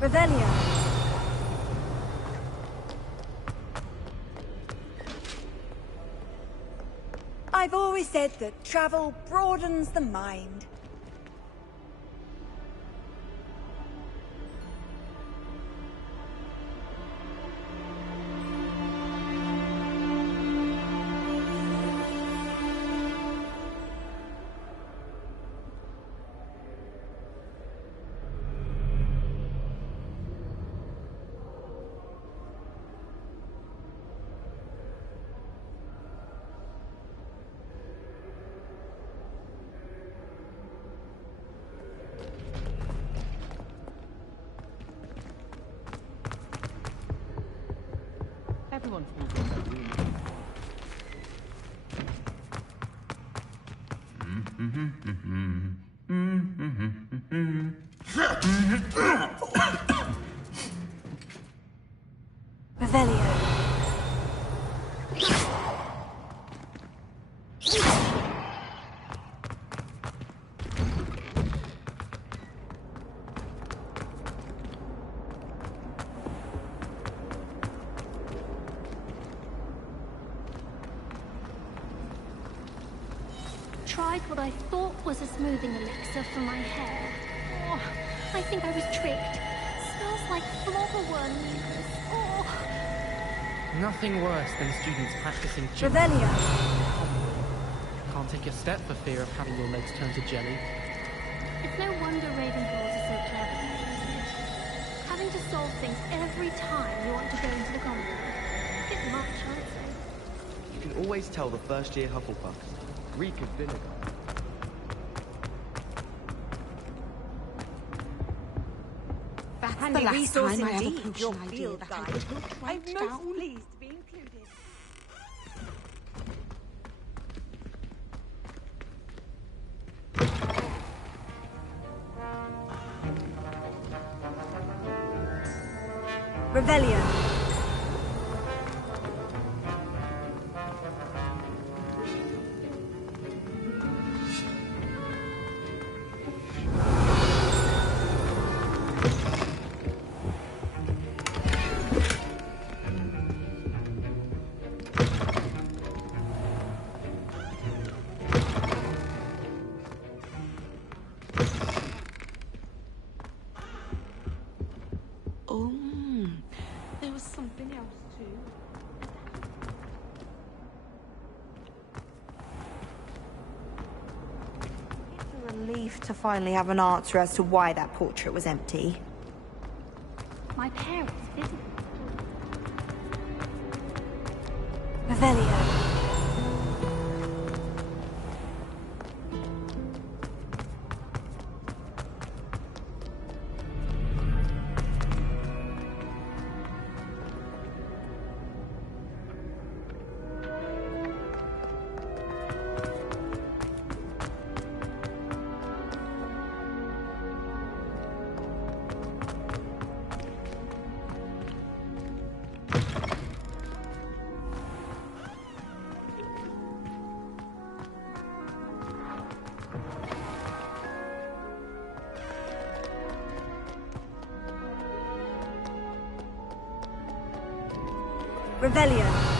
Revelio. I've always said that travel broadens the mind. Everyone feels like they're doing Revelio. Tried what I thought was a smoothing elixir for my hair. Oh, I think I was tricked. Smells like flowerworms. Oh. Nothing worse than students practicing Revelio. Can't take a step for fear of having your legs turn to jelly. It's no wonder Ravenclaws are so clever, isn't it? Having to solve things every time you want to go into the common room. Bit much, I'd say. You can always tell the first-year Hufflepuffs. Reek of vinegar. That's Handy the last resource time I have a indeed, your potion idea field that I guide. could not I'm write most down. pleased to be included. Revelio. Oh, there was something else too. It's a relief to finally have an answer as to why that portrait was empty. My parents didn't. Revelio. Revelio.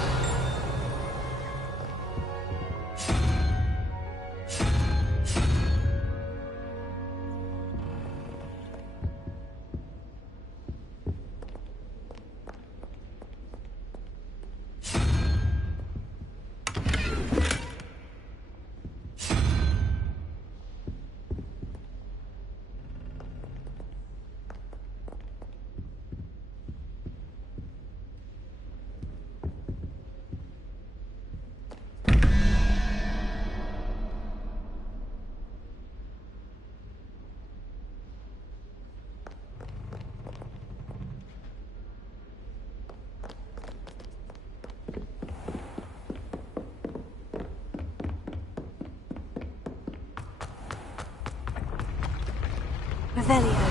Revelio.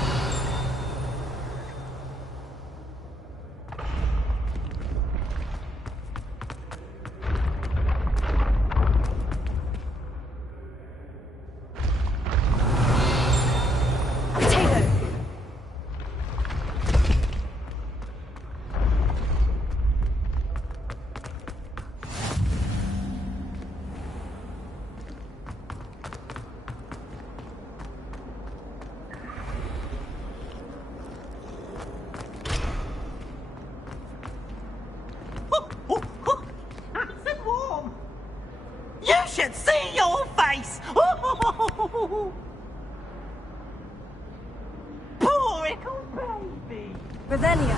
You should see your face! Poor little baby! Revelio.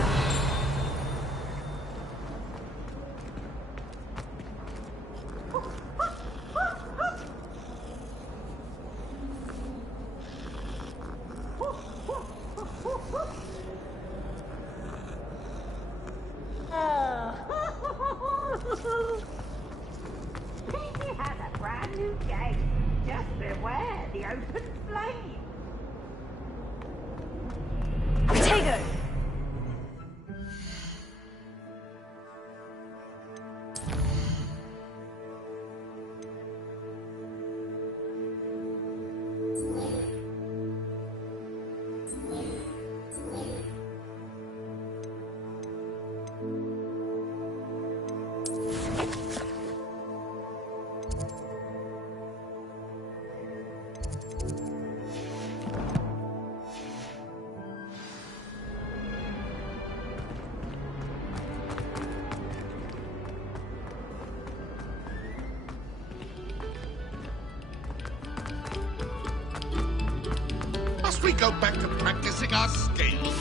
He has a brand new game. Just beware the open flame. Potato. Must we go back to practicing our skills?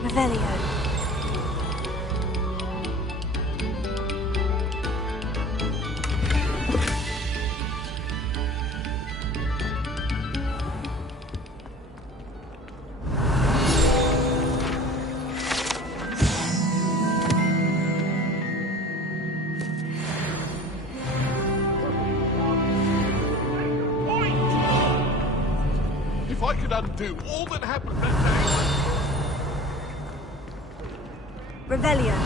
Revelio. If I could undo all that happened that Revelio.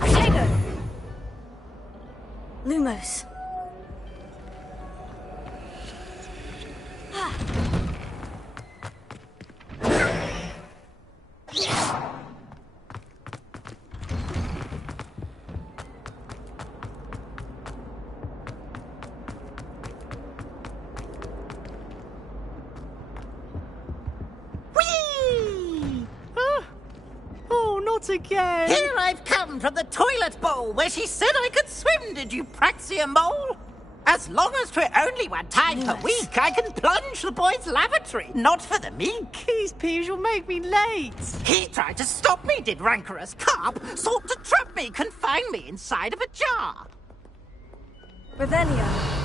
Potato. Lumos. Not again! Here I've come from the toilet bowl where she said I could swim, did you praxia mole? As long as 'twere only one time per week, I can plunge the boy's lavatory, not for the meek. These peeves will make me late. He tried to stop me, did rancorous carp, sought to trap me, confine me inside of a jar. Revelio.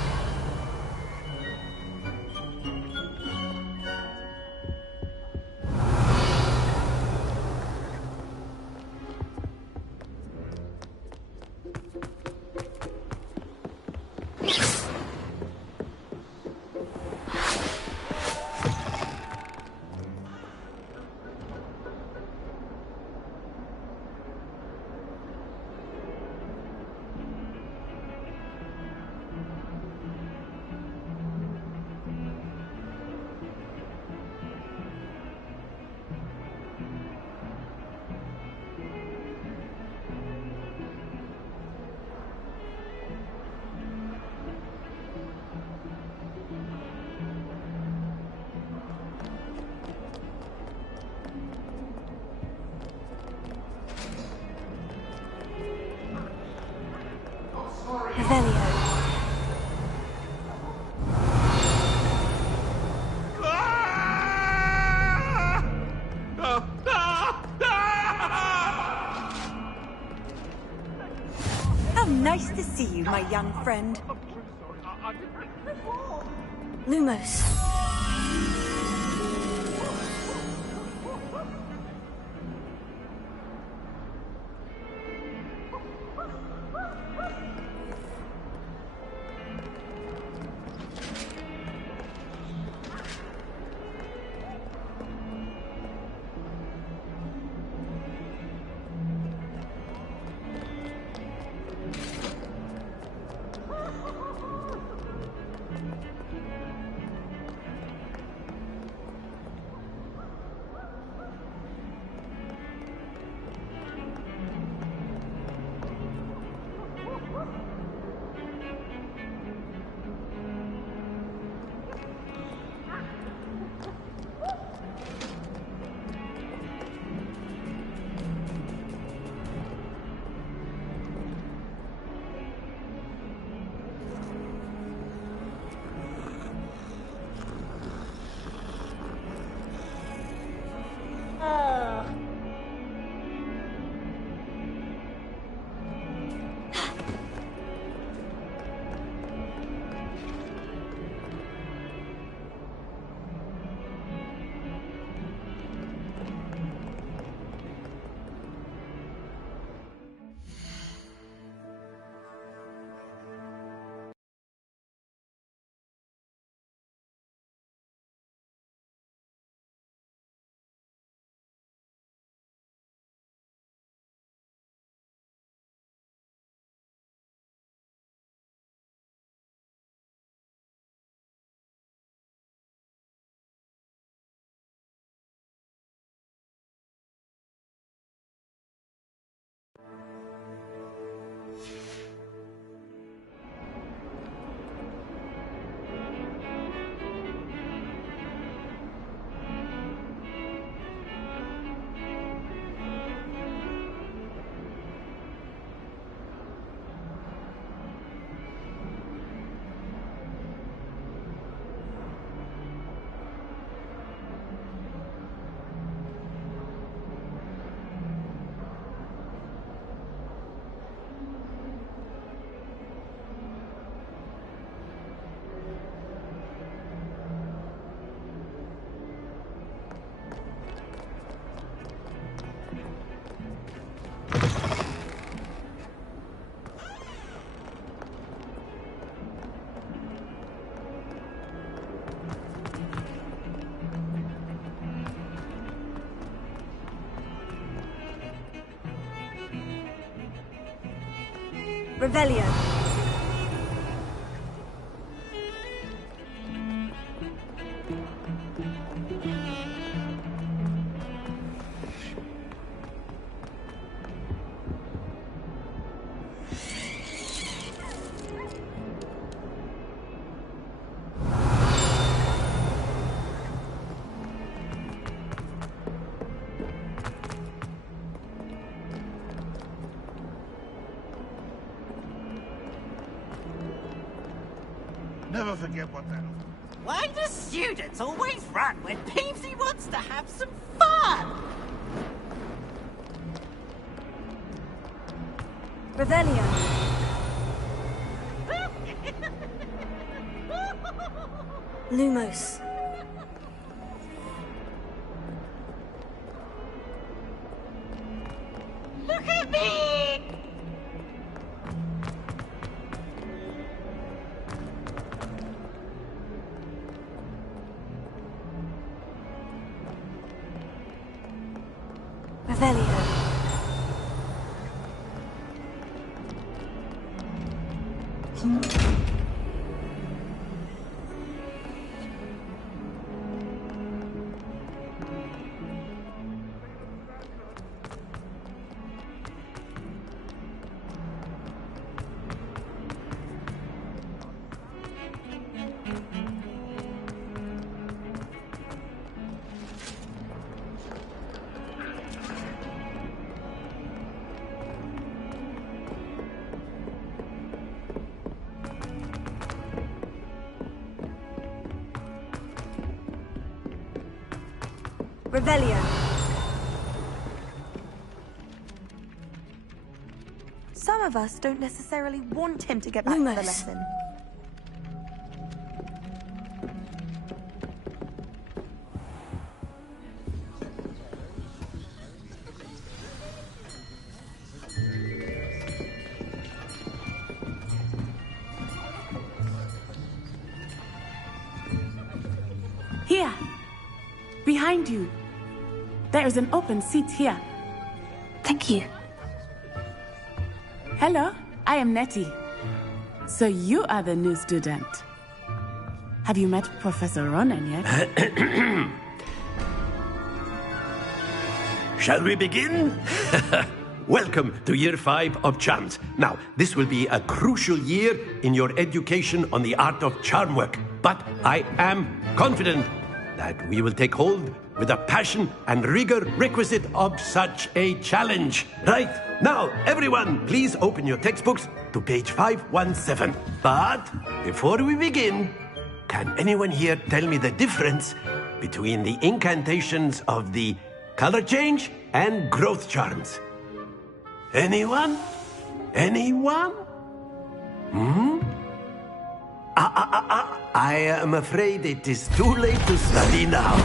Revelio. How nice to see you, my young friend. Lumos. Revelio. never forget what that was. Why do students always run when Peevesy wants to have some fun? Revelio. Lumos. Look at me! Revelio. Revelio. Some of us don't necessarily want him to get back to the Lumos. lesson. Here. Behind you. There is an open seat here. Thank you. Hello, I am Nettie. So you are the new student. Have you met Professor Ronan yet? Shall we begin? Welcome to Year 5 of Charms. Now, this will be a crucial year in your education on the art of charm work. But I am confident that we will take hold with the passion and rigor requisite of such a challenge. Right, now, everyone, please open your textbooks to page 517. But before we begin, can anyone here tell me the difference between the incantations of the color change and growth charms? Anyone? Anyone? I am afraid it is too late to study now.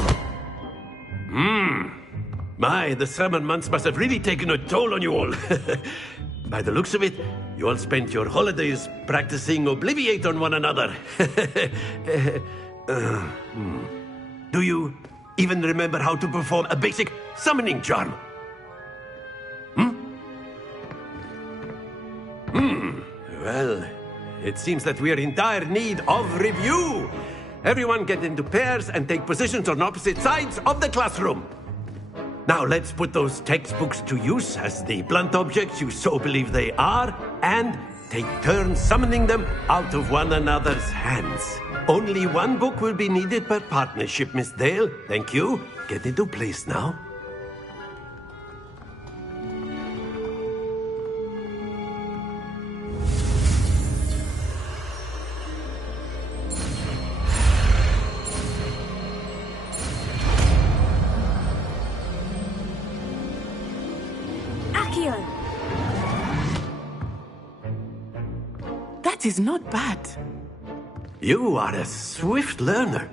My, the summer months must have really taken a toll on you all. By the looks of it, you all spent your holidays practicing Obliviate on one another. Do you even remember how to perform a basic summoning charm? Well, it seems that we are in dire need of review. Everyone get into pairs and take positions on opposite sides of the classroom. Now let's put those textbooks to use as the blunt objects you so believe they are, and take turns summoning them out of one another's hands. Only one book will be needed per partnership, Miss Dale. Thank you. Get into place now. That is not bad. You are a swift learner.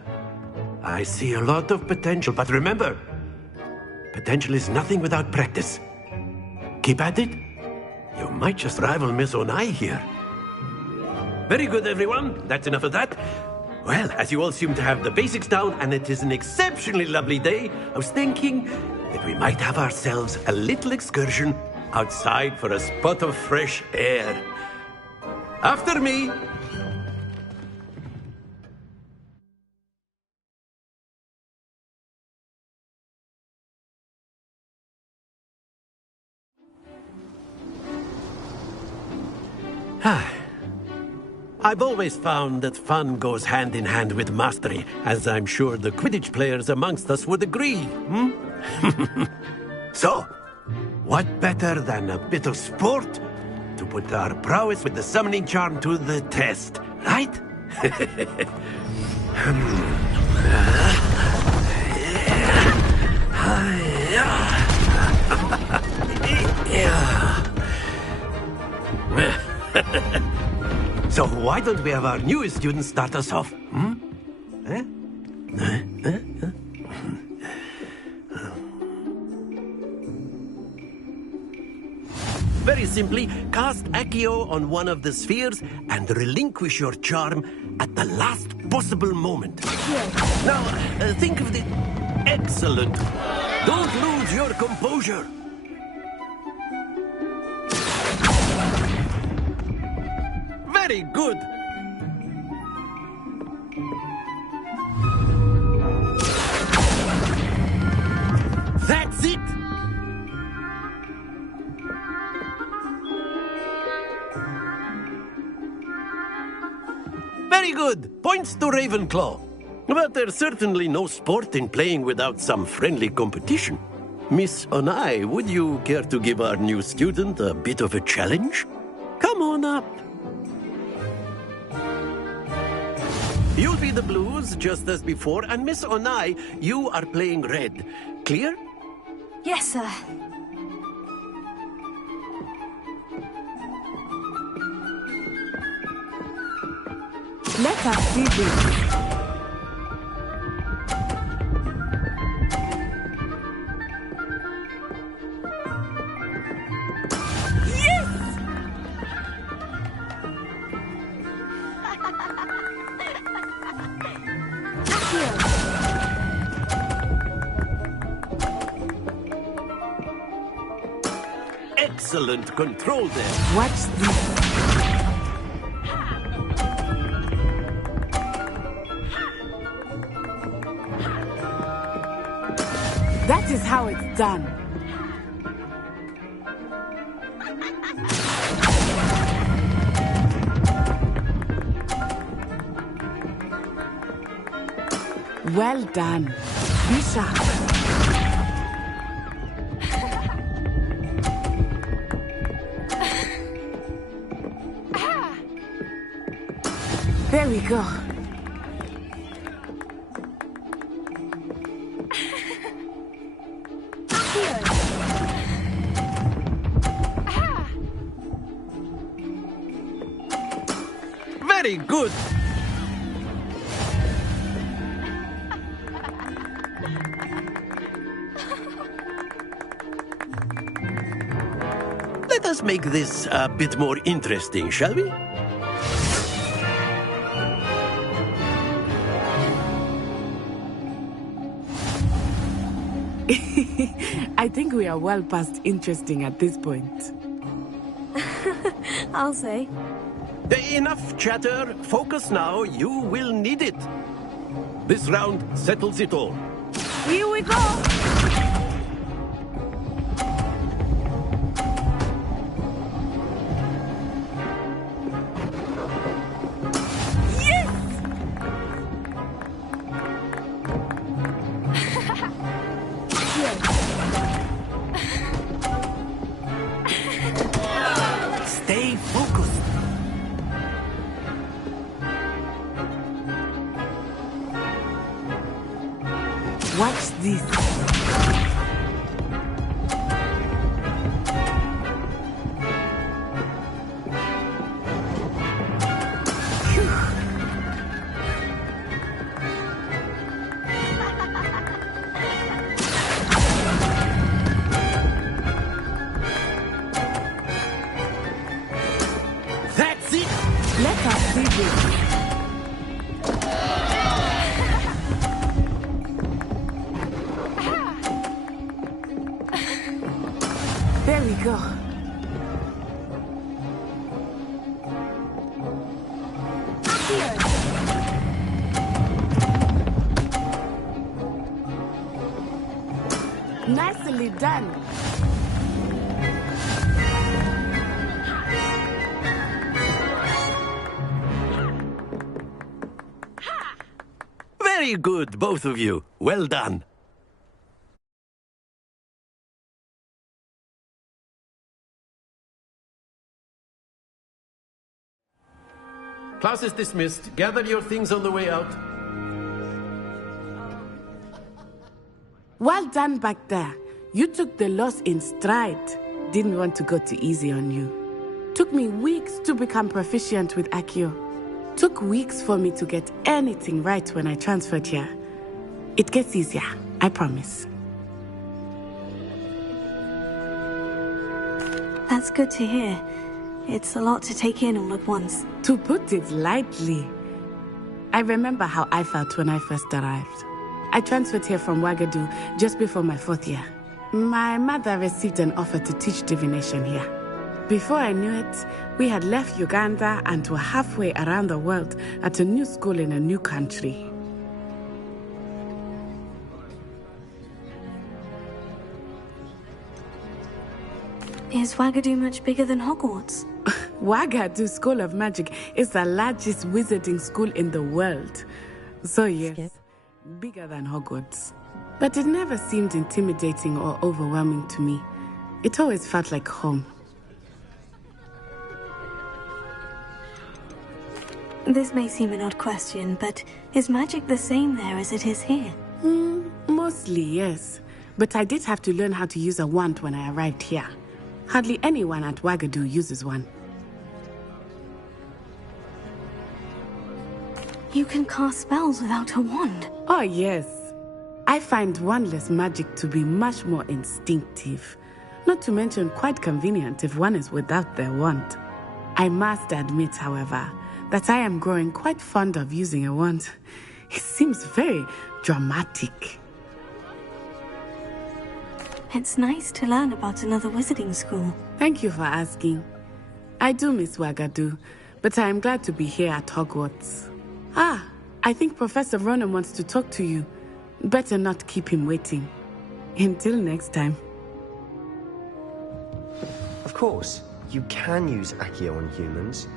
I see a lot of potential, but remember, potential is nothing without practice. Keep at it. You might just rival Miss Onai here. Very good, everyone. That's enough of that. Well, as you all seem to have the basics down, and it is an exceptionally lovely day, I was thinking that we might have ourselves a little excursion outside for a spot of fresh air. After me. I've always found that fun goes hand in hand with mastery, as I'm sure the Quidditch players amongst us would agree. So, what better than a bit of sport to put our prowess with the summoning charm to the test, right? So why don't we have our newest student start us off? Hmm? Eh? Very simply, cast Accio on one of the spheres and relinquish your charm at the last possible moment. Now, think of the... Excellent! Don't lose your composure! Very good! That's it! Very good! Points to Ravenclaw. But there's certainly no sport in playing without some friendly competition. Miss Onai, would you care to give our new student a bit of a challenge? Come on up. You'll be the blues, just as before, and Miss Onai, you are playing red. Clear? Yes, sir. Let us see this. Excellent control there. Watch this. That is how it's done. Well done. Be sharp. There we go. Very good. Let us make this a bit more interesting, shall we? I think we are well past interesting at this point. I'll say. Enough chatter. Focus now. You will need it. This round settles it all. Here we go! Stay focused. Watch this. That's it. Let us see this. There we go. Nicely done. Very good, both of you. Well done. class is dismissed. Gather your things on the way out. Well done back there. You took the loss in stride. Didn't want to go too easy on you. Took me weeks to become proficient with Accio. Took weeks for me to get anything right when I transferred here. It gets easier, I promise. That's good to hear. It's a lot to take in all at once. To put it lightly, I remember how I felt when I first arrived. I transferred here from Wagadu just before my 4th year. My mother received an offer to teach divination here. Before I knew it, we had left Uganda and were halfway around the world at a new school in a new country. Is Wagadu much bigger than Hogwarts? Wagadu School of Magic is the largest wizarding school in the world. So yes, bigger than Hogwarts. But it never seemed intimidating or overwhelming to me. It always felt like home. This may seem an odd question, but is magic the same there as it is here? Mostly, yes. But I did have to learn how to use a wand when I arrived here. Hardly anyone at Wagadu uses one. You can cast spells without a wand? Oh, yes. I find wandless magic to be much more instinctive. Not to mention quite convenient if one is without their wand. I must admit, however, that I am growing quite fond of using a wand. It seems very dramatic. It's nice to learn about another wizarding school. Thank you for asking. I do miss Wagadu, but I am glad to be here at Hogwarts. Ah, I think Professor Ronan wants to talk to you. Better not keep him waiting. Until next time. Of course, you can use Accio on humans,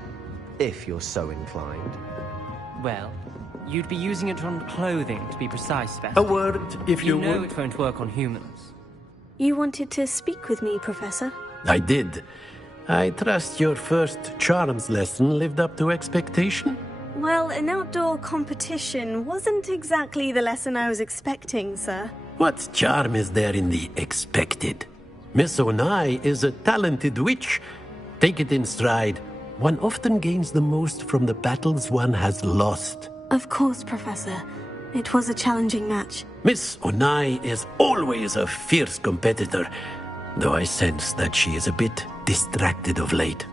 if you're so inclined. Well, you'd be using it on clothing, to be precise, Beth. A word, if you know would. it won't work on humans. You wanted to speak with me, Professor? I did. I trust your first charms lesson lived up to expectation? Well, an outdoor competition wasn't exactly the lesson I was expecting, sir. What charm is there in the expected? Miss Onai is a talented witch. Take it in stride. One often gains the most from the battles one has lost. Of course, Professor. It was a challenging match. Miss Onai is always a fierce competitor, though I sense that she is a bit distracted of late.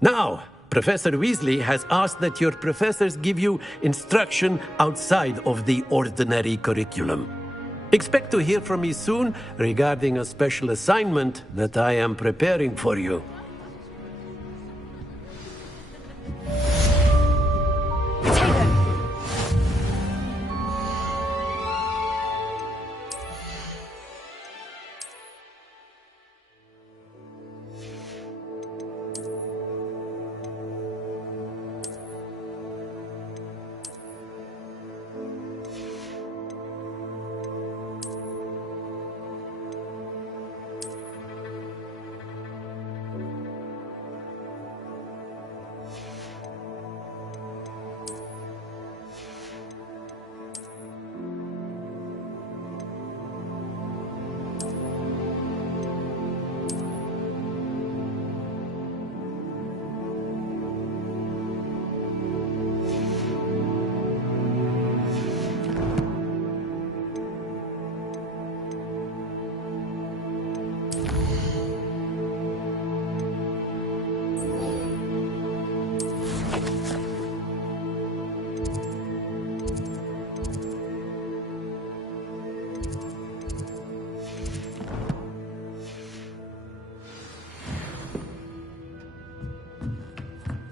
Now, Professor Weasley has asked that your professors give you instruction outside of the ordinary curriculum. Expect to hear from me soon regarding a special assignment that I am preparing for you.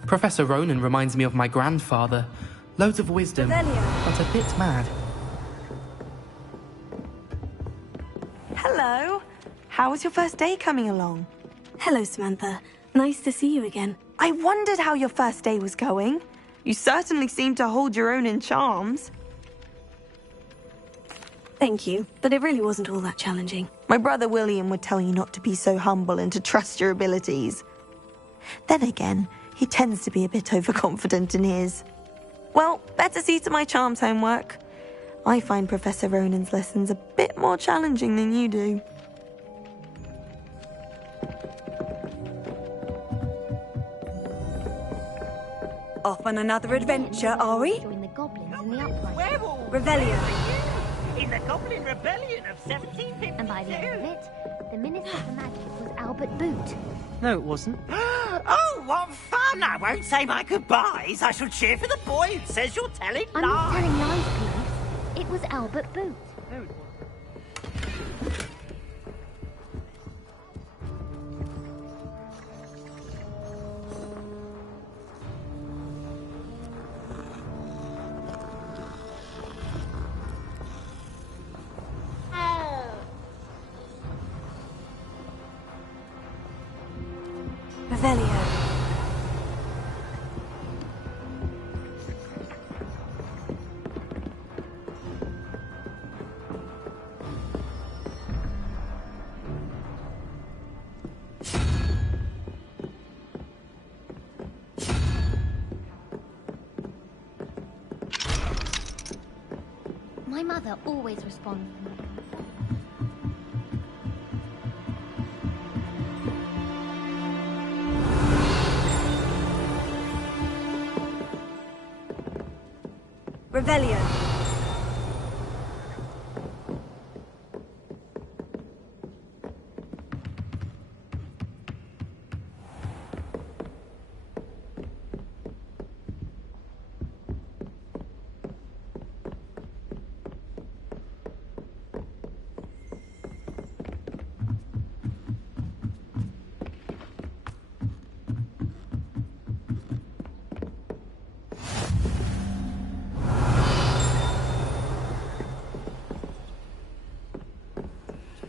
Professor Ronan reminds me of my grandfather. Loads of wisdom, but a bit mad. Hello. How was your first day coming along? Hello, Samantha. Nice to see you again. I wondered how your first day was going. You certainly seem to hold your own in charms. Thank you, but it really wasn't all that challenging. My brother William would tell you not to be so humble and to trust your abilities. Then again, He tends to be a bit overconfident in his. Well, better see to my charms homework. I find Professor Ronan's lessons a bit more challenging than you do. Off on another adventure, are we? Join the goblins in the uprising. Werewolves! Revelio. In the Goblin Rebellion of 1752. And by the end of it, the Minister for Magic was Albert Boot. No, it wasn't. Oh, what fun! I won't say my goodbyes. I shall cheer for the boy who says you're telling I'm not lies. telling lies, please. It was Albert Boot. No, it wasn't. Revelio. My mother always responds. Revelio.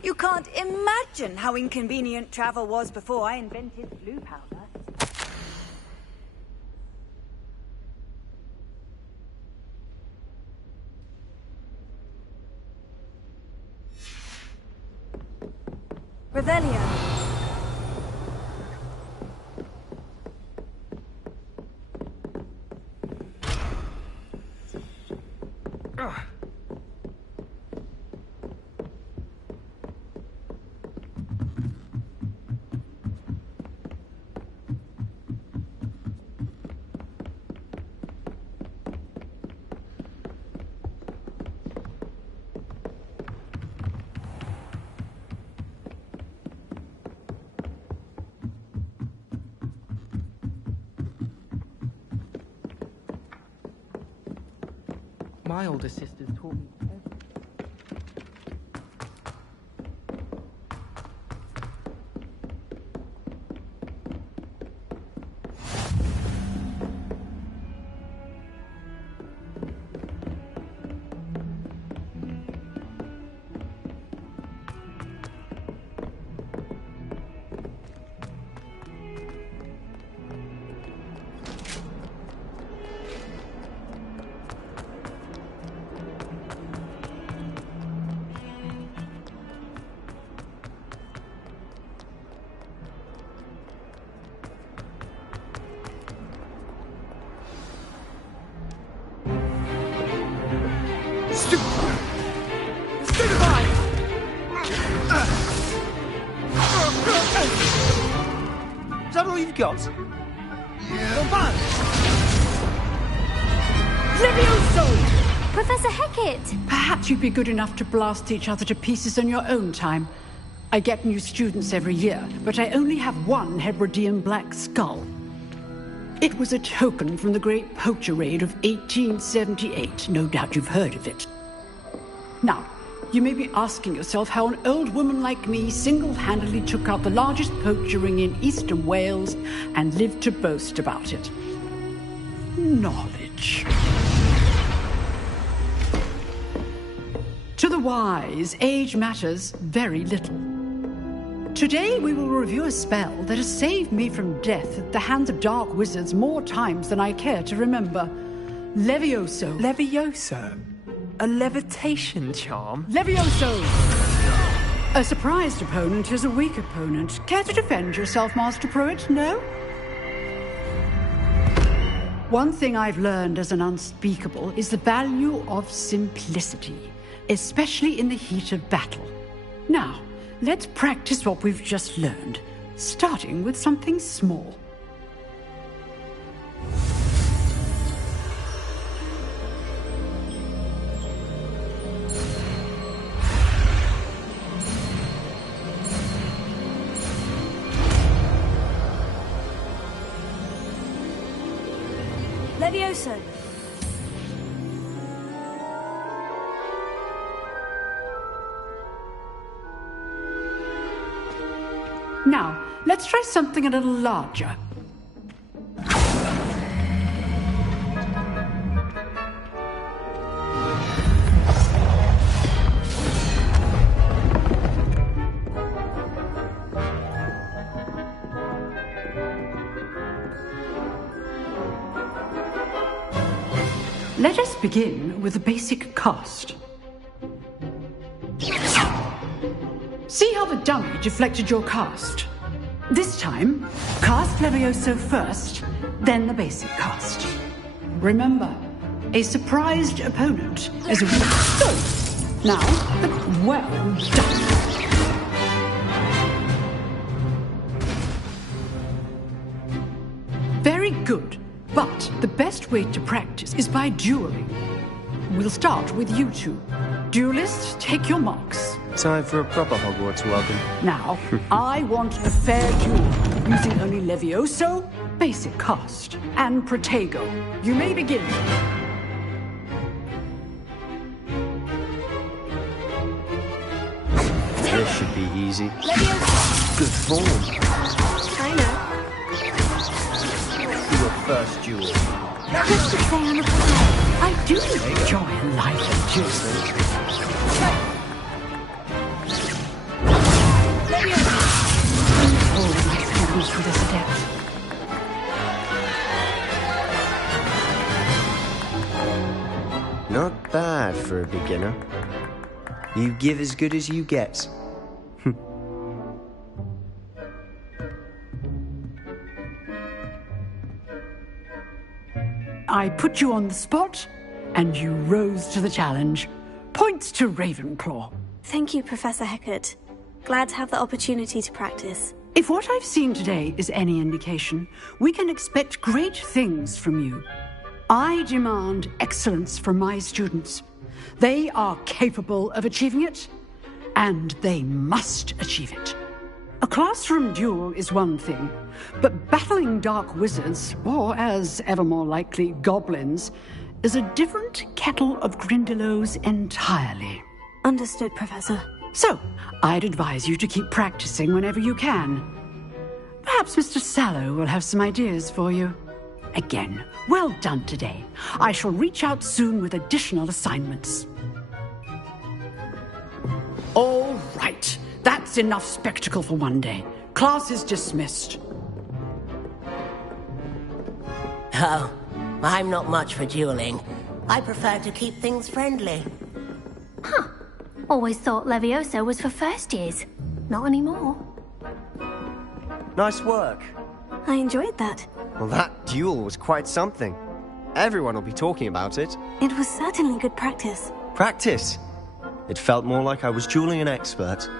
You can't imagine how inconvenient travel was before I invented blue powder. Revelio. My older sisters taught me. Is that all you've got? Levioso! Professor Hecat! Perhaps you'd be good enough to blast each other to pieces on your own time. I get new students every year, but I only have one Hebridean black skull. It was a token from the Great Poacher Raid of 1878. No doubt you've heard of it. Now, you may be asking yourself how an old woman like me single-handedly took out the largest poacher ring in eastern Wales and lived to boast about it. Knowledge. To the wise, age matters very little. Today we will review a spell that has saved me from death at the hands of dark wizards more times than I care to remember. Levioso. Levioso? A levitation charm? Levioso! A surprised opponent is a weak opponent. Care to defend yourself, Master Pruitt? No? One thing I've learned as an unspeakable is the value of simplicity, especially in the heat of battle. Now, let's practice what we've just learned, starting with something small. Levioso. Now, let's try something a little larger. Let us begin with the basic cast. See how the dummy deflected your cast? This time, cast Levioso first, then the basic cast. Remember, a surprised opponent is a weak foe. Now, well done. Very good. But the best way to practice is by dueling. We'll start with you two. Duelists, take your marks. Time for a proper Hogwarts welcome. Now, I want a fair duel, using only Levioso, basic cast, and Protego. You may begin. This should be easy. Levioso. Good form. I know. Your first duel. Just to say I'm a player, I do enjoy life and duels. Oh, my feelings for this adept. Not bad for a beginner. You give as good as you get. I put you on the spot, and you rose to the challenge. Points to Ravenclaw. Thank you, Professor Hecat. Glad to have the opportunity to practice. If what I've seen today is any indication, we can expect great things from you. I demand excellence from my students. They are capable of achieving it, and they must achieve it. A classroom duel is one thing, but battling dark wizards, or as ever more likely, goblins, is a different kettle of Grindylows entirely. Understood, Professor. So, I'd advise you to keep practicing whenever you can. Perhaps Mr. Sallow will have some ideas for you. Again, well done today. I shall reach out soon with additional assignments. All right. That's enough spectacle for one day. Class is dismissed. Oh, I'm not much for dueling. I prefer to keep things friendly. Huh. Always thought Levioso was for first years. Not anymore. Nice work. I enjoyed that. Well, that duel was quite something. Everyone will be talking about it. It was certainly good practice. Practice? It felt more like I was dueling an expert.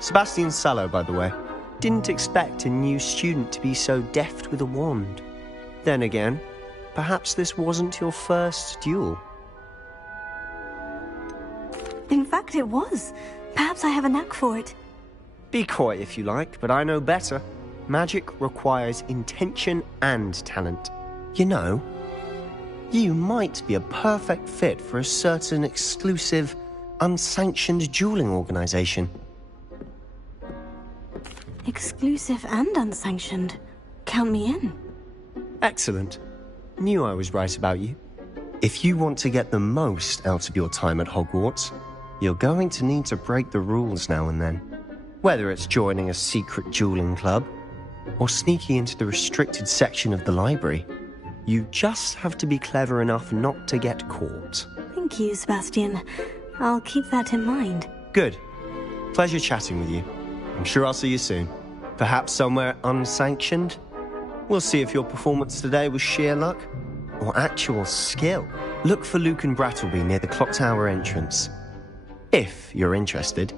Sebastian Sallow, by the way. Didn't expect a new student to be so deft with a wand. Then again, perhaps this wasn't your first duel. In fact, it was. Perhaps I have a knack for it. Be coy if you like, but I know better. Magic requires intention and talent. You know, you might be a perfect fit for a certain exclusive, unsanctioned dueling organization. Exclusive and unsanctioned. Count me in. Excellent. Knew I was right about you. If you want to get the most out of your time at Hogwarts, you're going to need to break the rules now and then. Whether it's joining a secret dueling club, or sneaking into the restricted section of the library, you just have to be clever enough not to get caught. Thank you, Sebastian. I'll keep that in mind. Good. Pleasure chatting with you. I'm sure I'll see you soon. Perhaps somewhere unsanctioned? We'll see if your performance today was sheer luck or actual skill. Look for Luke and Brattleby near the clock tower entrance, if you're interested.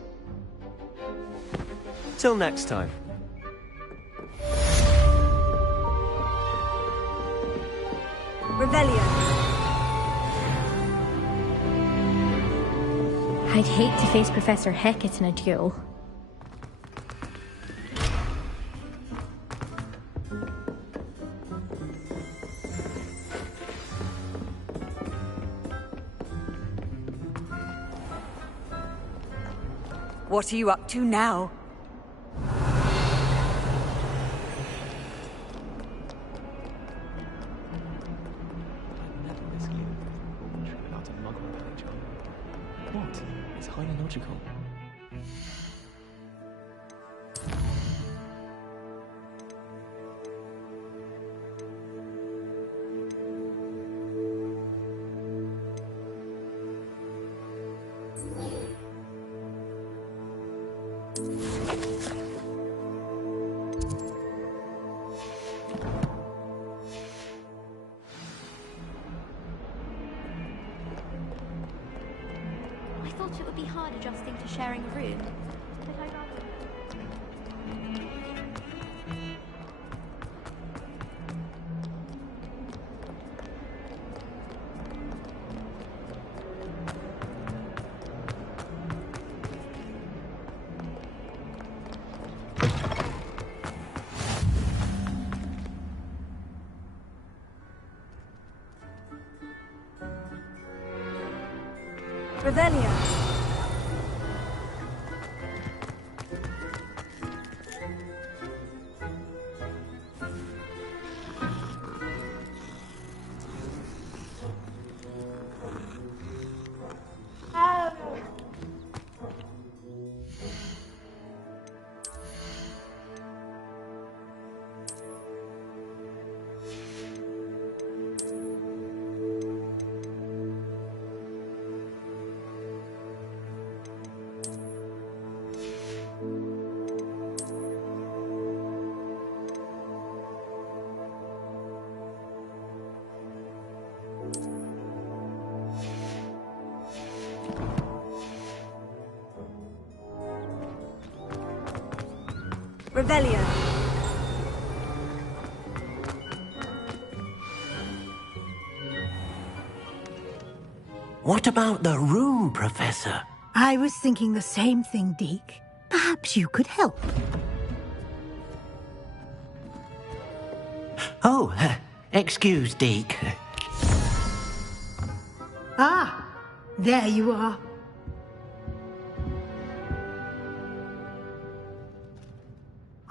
Till next time. Revelio. I'd hate to face Professor Hecat in a duel. What are you up to now? What? It's highly logical. I thought it would be hard adjusting to sharing a room, but I'd rather... Revelio. Revelio. What about the room, Professor? I was thinking the same thing, Deke. Perhaps you could help. Oh, excuse, Deke. Ah, there you are.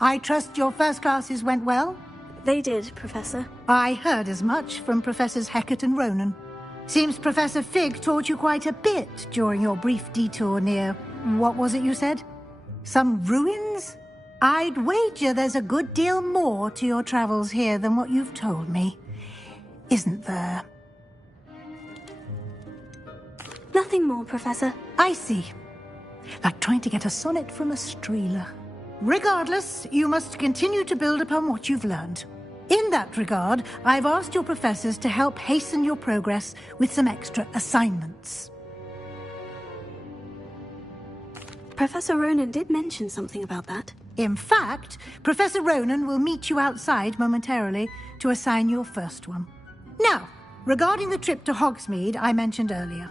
I trust your first classes went well? They did, Professor. I heard as much from Professors Hecat and Ronan. Seems Professor Fig taught you quite a bit during your brief detour near... what was it you said? Some ruins? I'd wager there's a good deal more to your travels here than what you've told me. Isn't there? Nothing more, Professor. I see. Like trying to get a sonnet from a streeler. Regardless, you must continue to build upon what you've learned. In that regard, I've asked your professors to help hasten your progress with some extra assignments. Professor Ronan did mention something about that. In fact, Professor Ronan will meet you outside momentarily to assign your first one. Now, regarding the trip to Hogsmeade I mentioned earlier,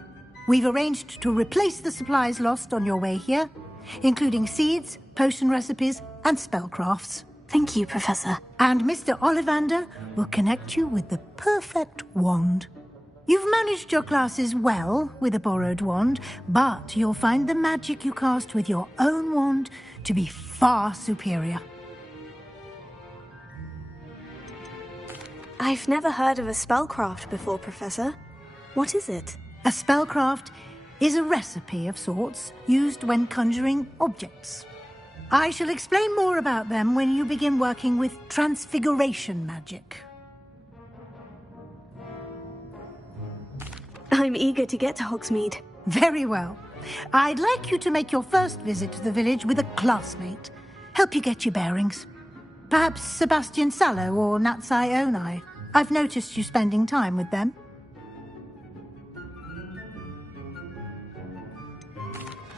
we've arranged to replace the supplies lost on your way here, including seeds, potion recipes, and spellcrafts. Thank you, Professor. And Mr. Ollivander will connect you with the perfect wand. You've managed your classes well with a borrowed wand, but you'll find the magic you cast with your own wand to be far superior. I've never heard of a spellcraft before, Professor. What is it? A spellcraft is a recipe of sorts used when conjuring objects. I shall explain more about them when you begin working with transfiguration magic. I'm eager to get to Hogsmeade. Very well. I'd like you to make your first visit to the village with a classmate. Help you get your bearings. Perhaps Sebastian Sallow or Natsai Onai. I've noticed you spending time with them.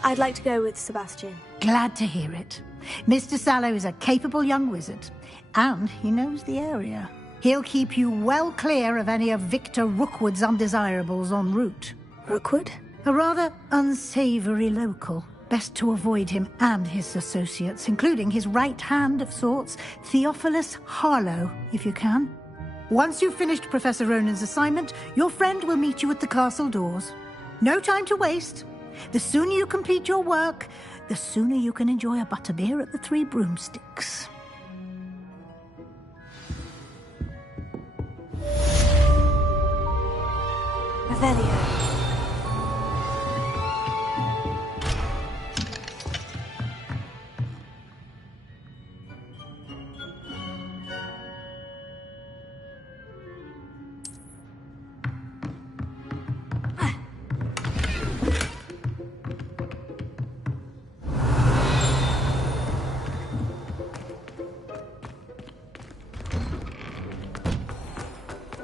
I'd like to go with Sebastian. Glad to hear it. Mr. Sallow is a capable young wizard, and he knows the area. He'll keep you well clear of any of Victor Rookwood's undesirables en route. Rookwood? A rather unsavory local. Best to avoid him and his associates, including his right hand of sorts, Theophilus Harlow, if you can. Once you've finished Professor Ronan's assignment, your friend will meet you at the castle doors. No time to waste. The sooner you complete your work, the sooner you can enjoy a butterbeer at the Three Broomsticks. Revelio.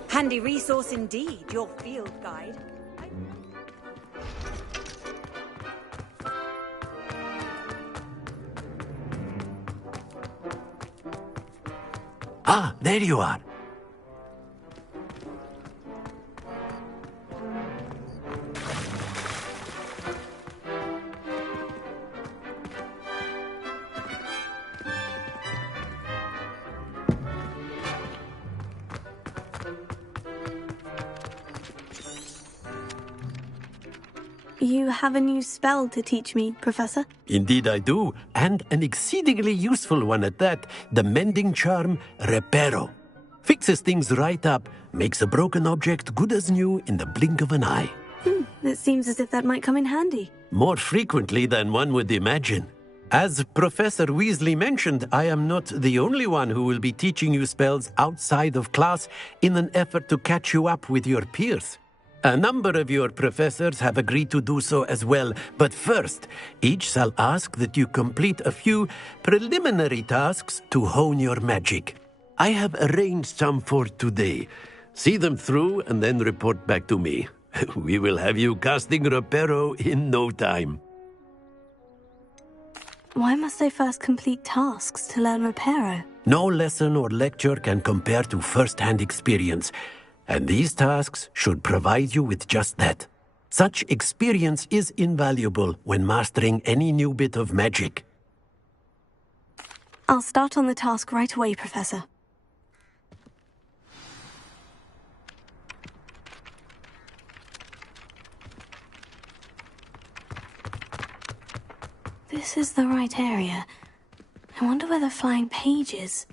Handy resource indeed, your field guide. Ah, there you are. You have a new spell to teach me, Professor? Indeed I do, and an exceedingly useful one at that, the mending charm Reparo. Fixes things right up, makes a broken object good as new in the blink of an eye. It seems as if that might come in handy. More frequently than one would imagine. As Professor Weasley mentioned, I am not the only one who will be teaching you spells outside of class in an effort to catch you up with your peers. A number of your professors have agreed to do so as well, but first, each shall ask that you complete a few preliminary tasks to hone your magic. I have arranged some for today. See them through and then report back to me. We will have you casting Reparo in no time. Why must I first complete tasks to learn Reparo? No lesson or lecture can compare to first-hand experience. And these tasks should provide you with just that. Such experience is invaluable when mastering any new bit of magic. I'll start on the task right away, Professor. This is the right area. I wonder where the flying page is.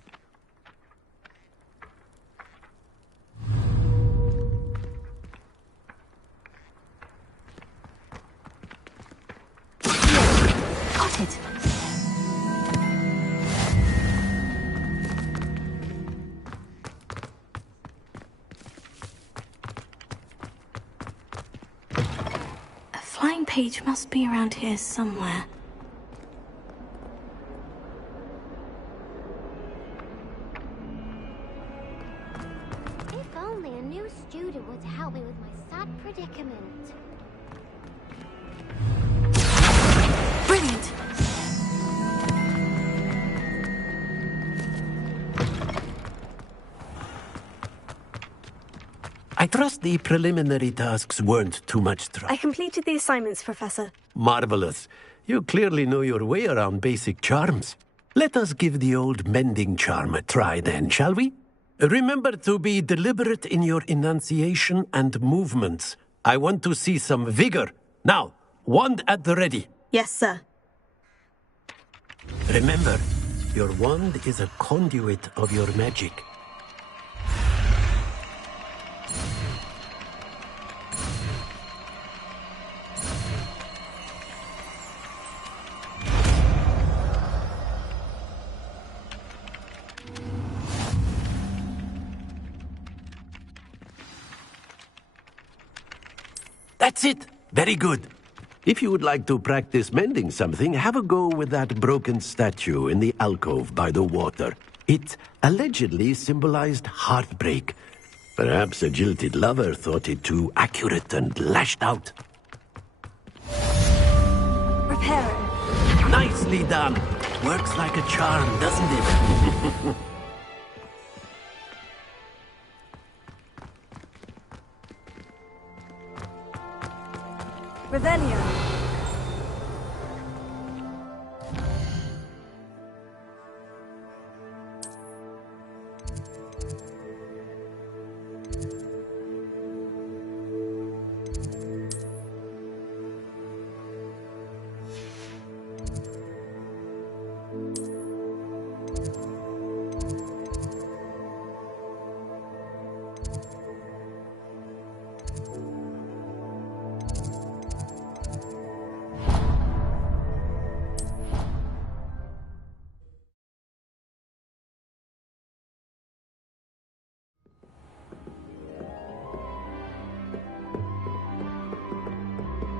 Got it. A flying page must be around here somewhere. If only a new student would help me with my sad predicament. Brilliant! I trust the preliminary tasks weren't too much trouble. I completed the assignments, Professor. Marvelous. You clearly know your way around basic charms. Let us give the old mending charm a try then, shall we? Remember to be deliberate in your enunciation and movements. I want to see some vigor. Now, wand at the ready. Yes, sir. Remember, your wand is a conduit of your magic. That's it. Very good. If you would like to practice mending something, have a go with that broken statue in the alcove by the water. It allegedly symbolized heartbreak. Perhaps a jilted lover thought it too accurate and lashed out. Repairing. Nicely done. Works like a charm, doesn't it? Revelio.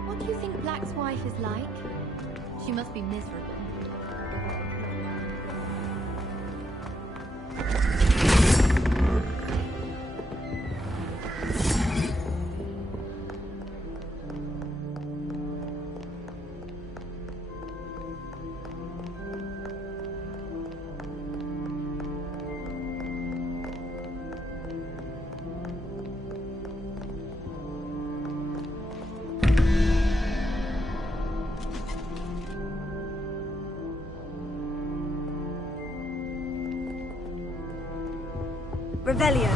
What do you think Black's wife is like? She must be miserable. Revelio.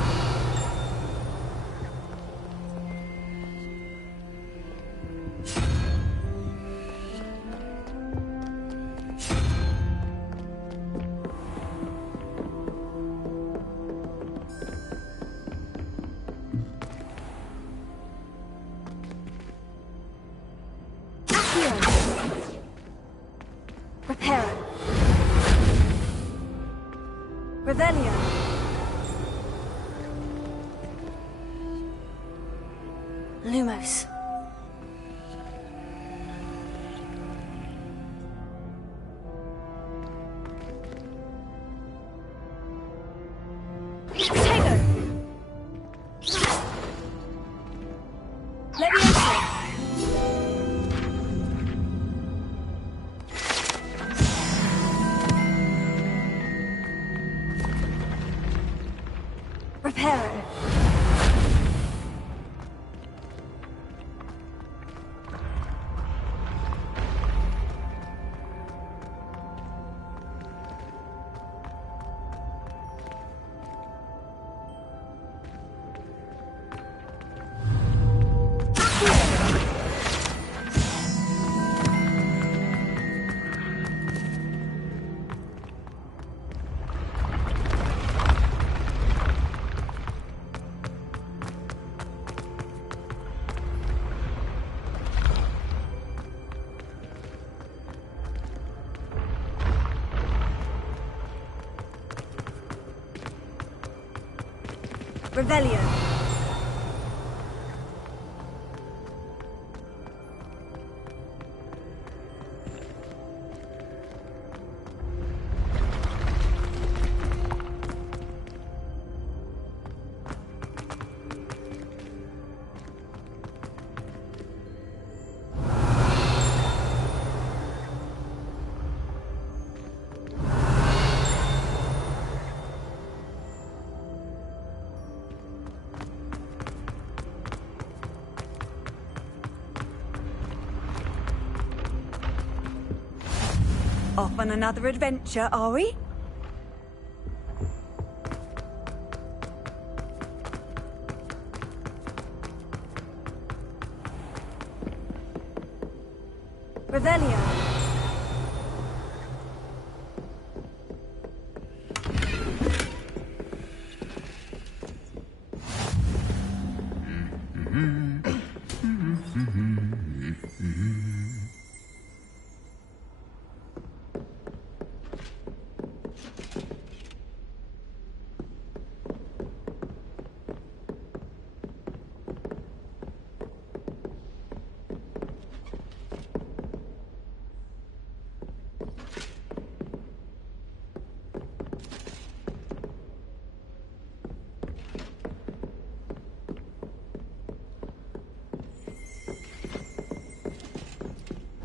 Repairing. Revelio. Lumos. Tego. Let me enter. Repairing. Revelio. Off on another adventure, are we? Revelio.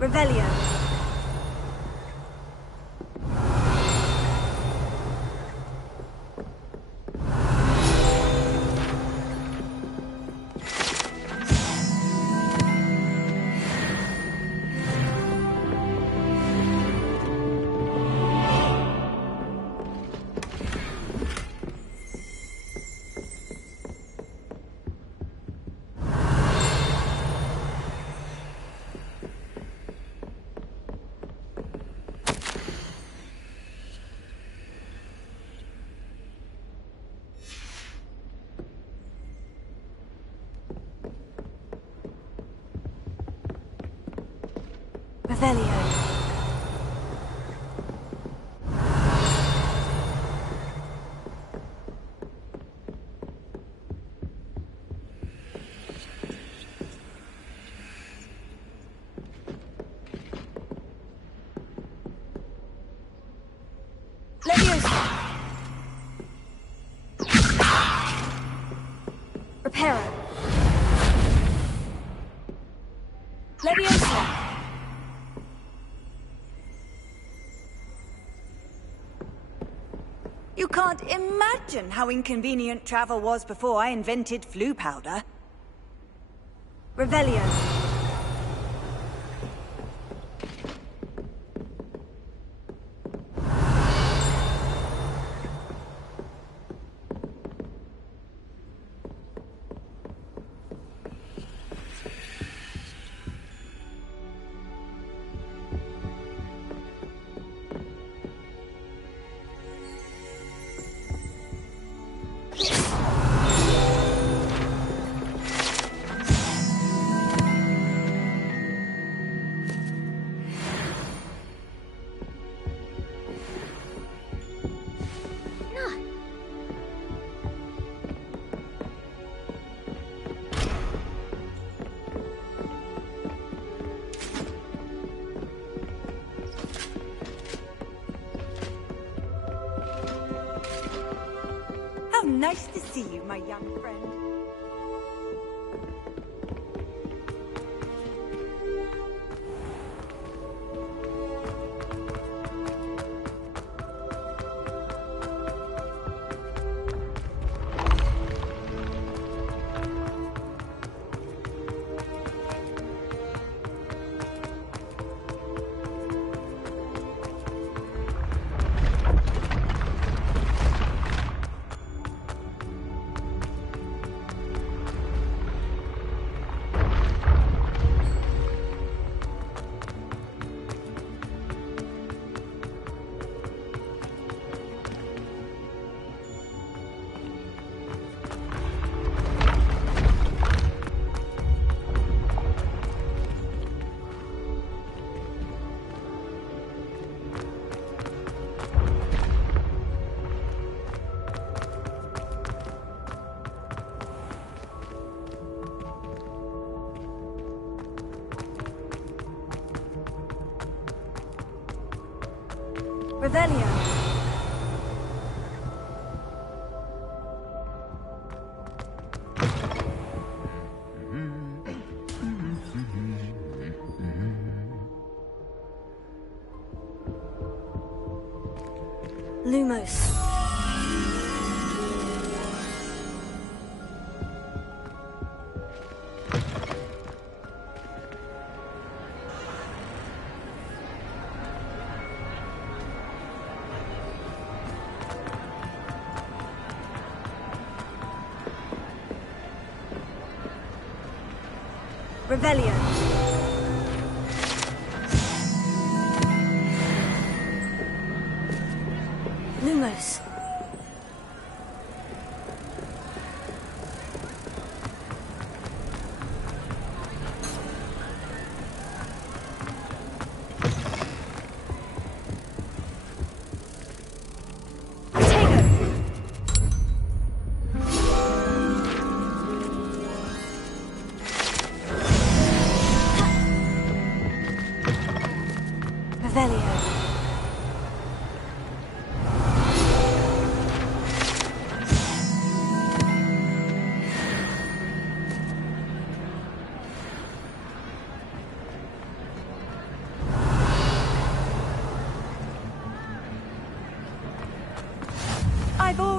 Revelio. Revelio. Leviosa. Reparo. Leviosa. You can't imagine how inconvenient travel was before I invented flu powder. Revelio. How nice to see you, my young friend. Revelio. Lumos. Revelio. Lumos.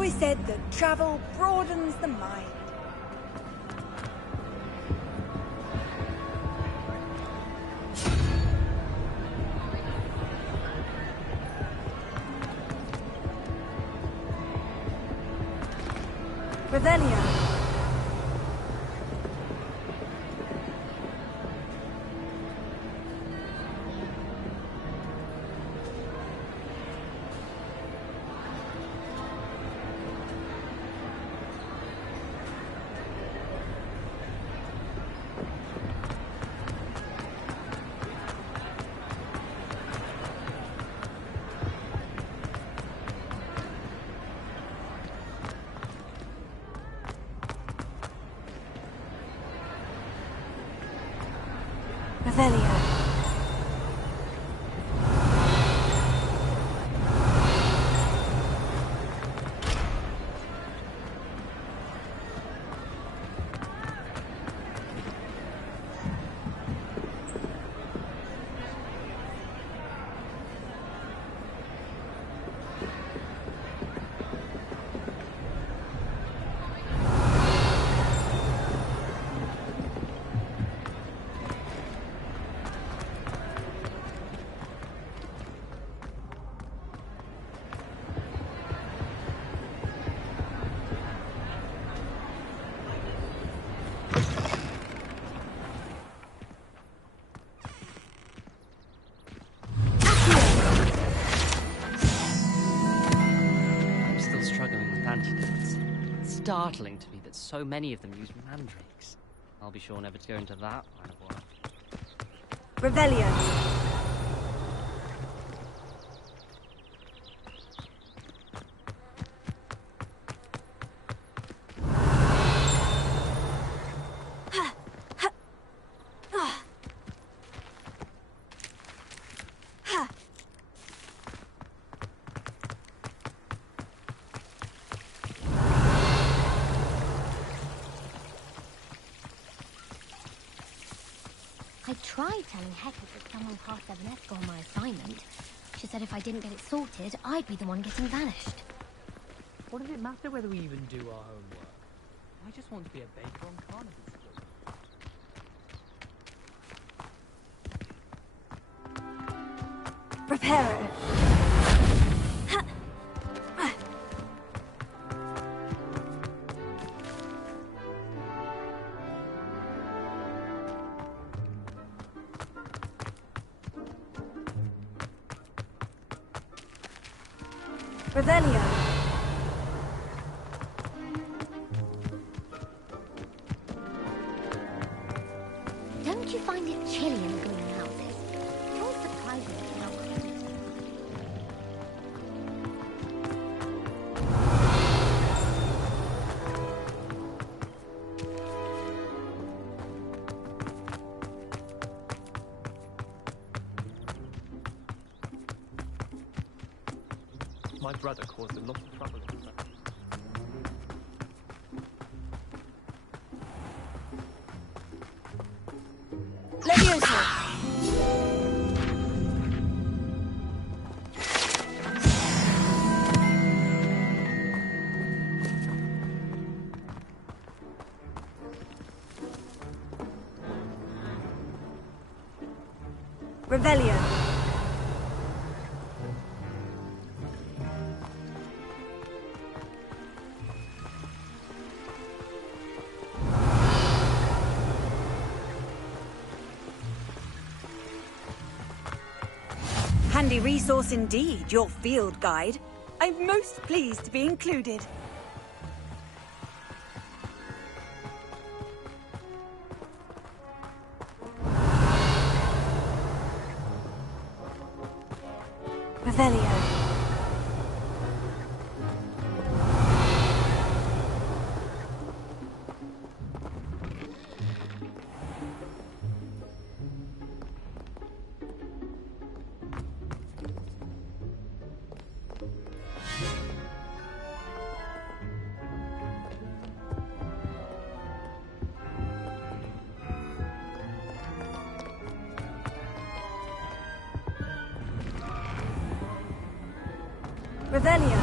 always said that travel broadens the mind. Revelio. Revelio. Startling to me that so many of them use mandrakes. I'll be sure never to go into that line of work. Revelio. I tried telling Hecate that someone passed 7S on my assignment. She said if I didn't get it sorted, I'd be the one getting vanished. What does it matter whether we even do our homework? I just want to be a baker on Carnival Street. Reparo. Revelio. Don't you find it chilly in the greenhouses? It always surprises me how cold it is. My brother caused a lot of trouble in his life. Levioso. Revelio. Handy resource indeed, your field guide. I'm most pleased to be included. Revelio. Revelio.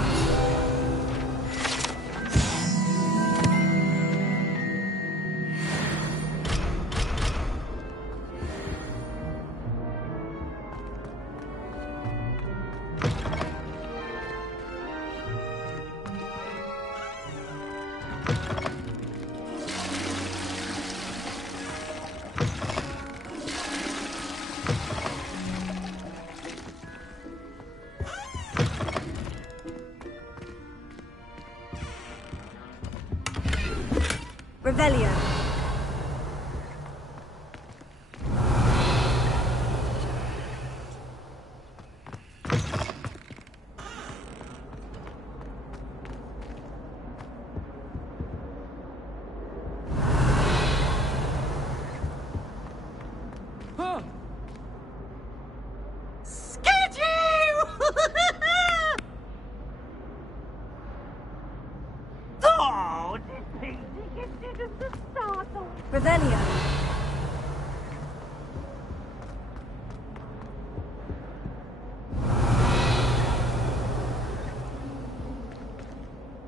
Revelio. Scared you! Oh, this thing gifted us the startle. Revelio.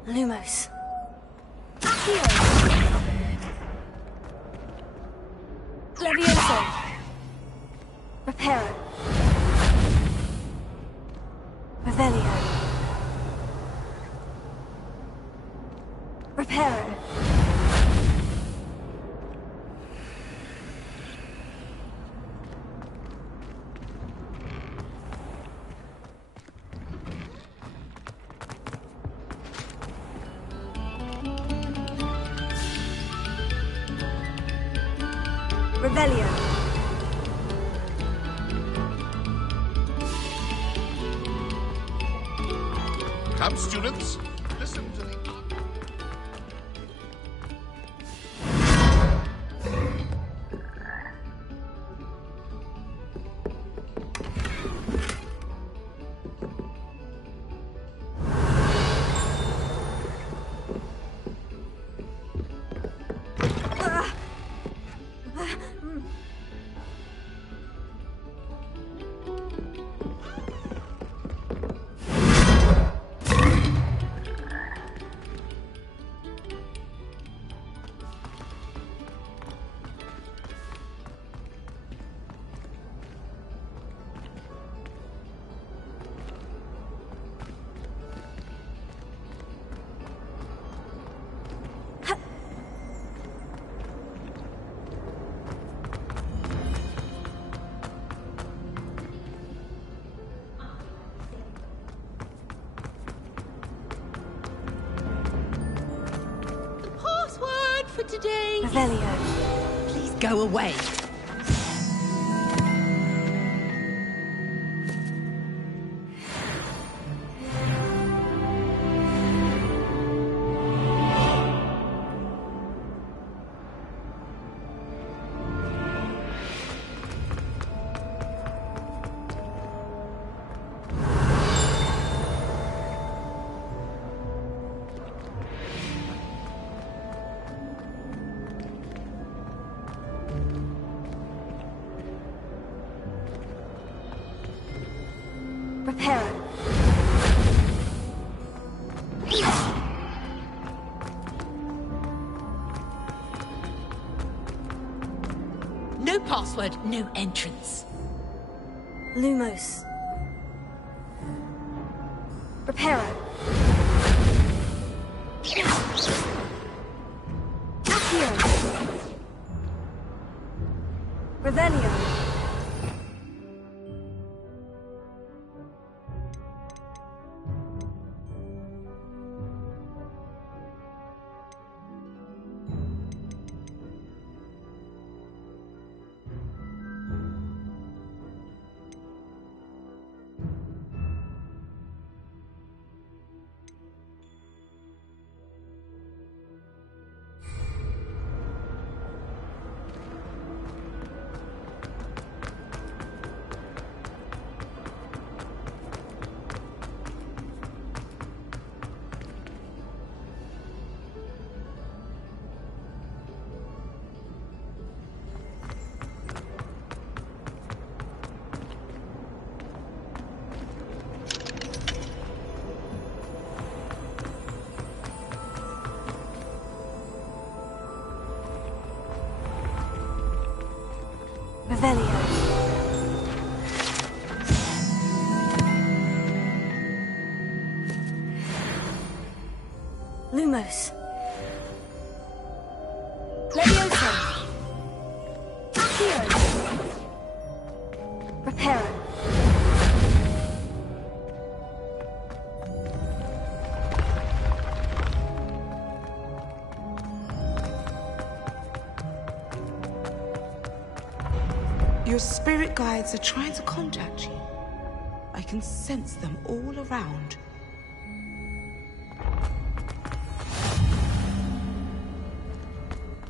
Lumos. Levioso. Reparo. Revelio. Reparo. Revelio. Come, students, listen to the... The password for today. Revelio. Please go away. Reparo. No password, no entrance. Lumos. Reparo. Accio. Revelio. Revelio. Lumos. Levioso. Accio. Reparo. Your spirit guides are trying to contact you. I can sense them all around.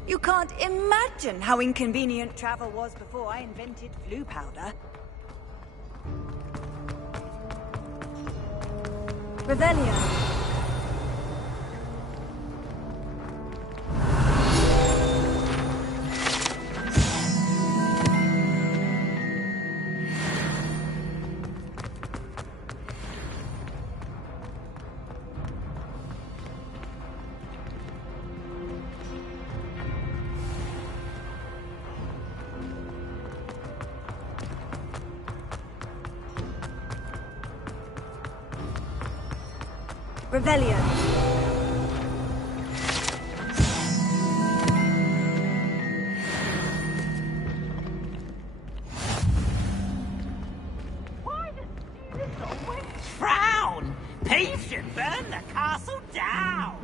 You can't imagine how inconvenient travel was before I invented flu powder. Revelio. Revelio. Why does this always frown? Peace should burn the castle down.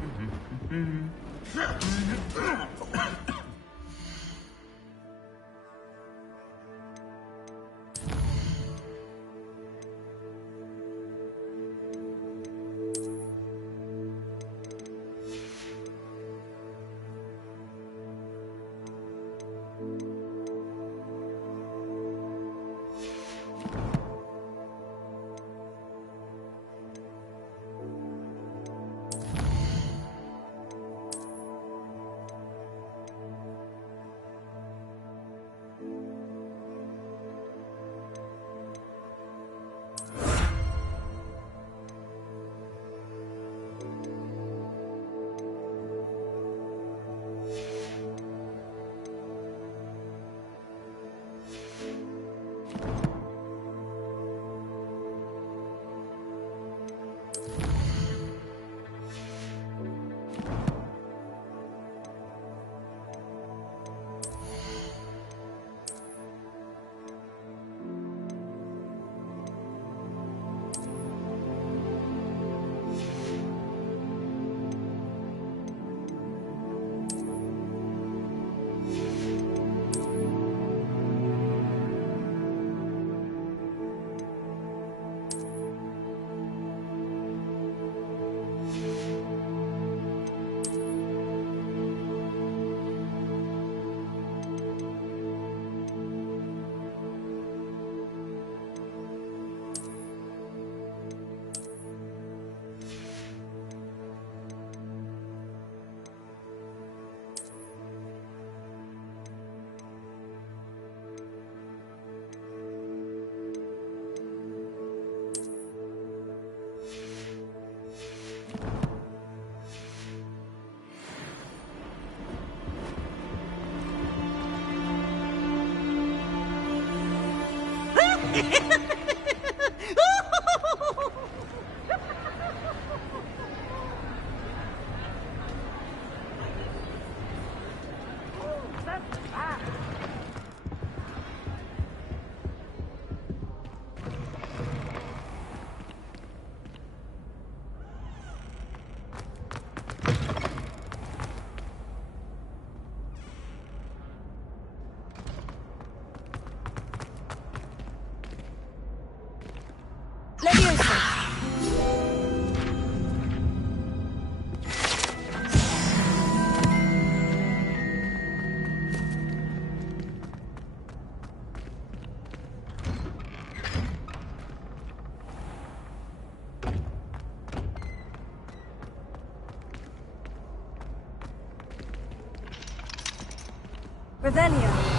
Revelio.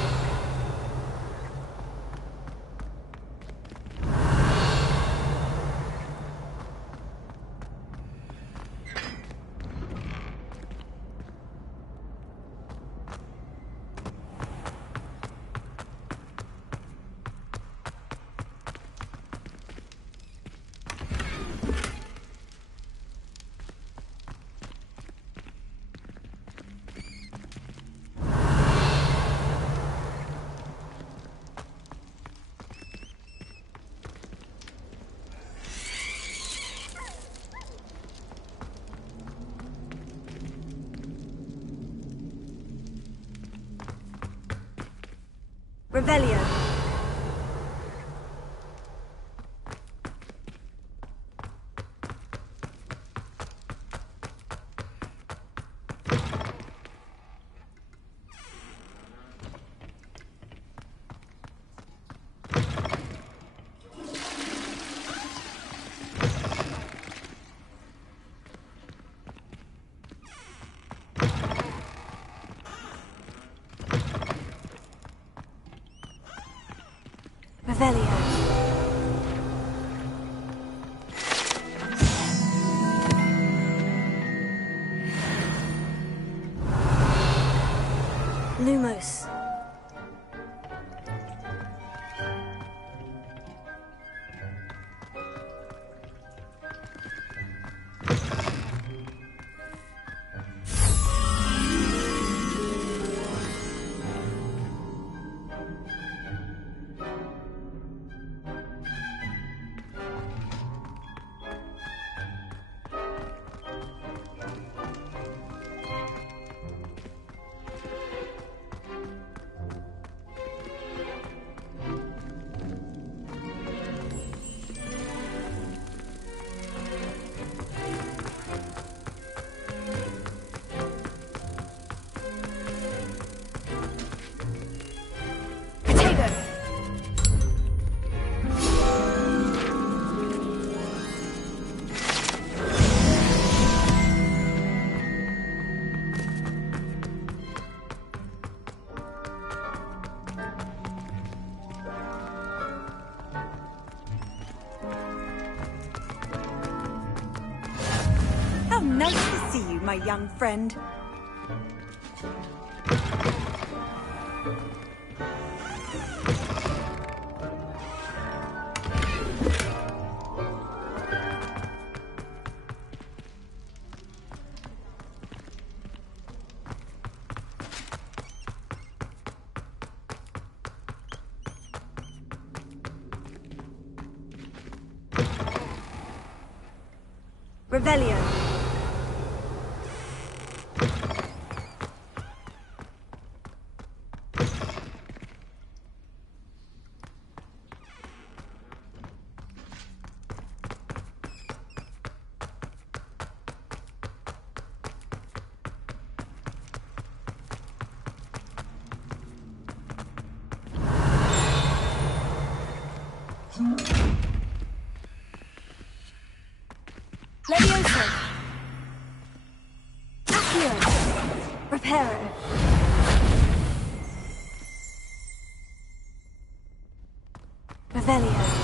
Revelio. Lumos. Nice to see you, my young friend. Revelio. Levioso. Accio. Reparo. Revelio.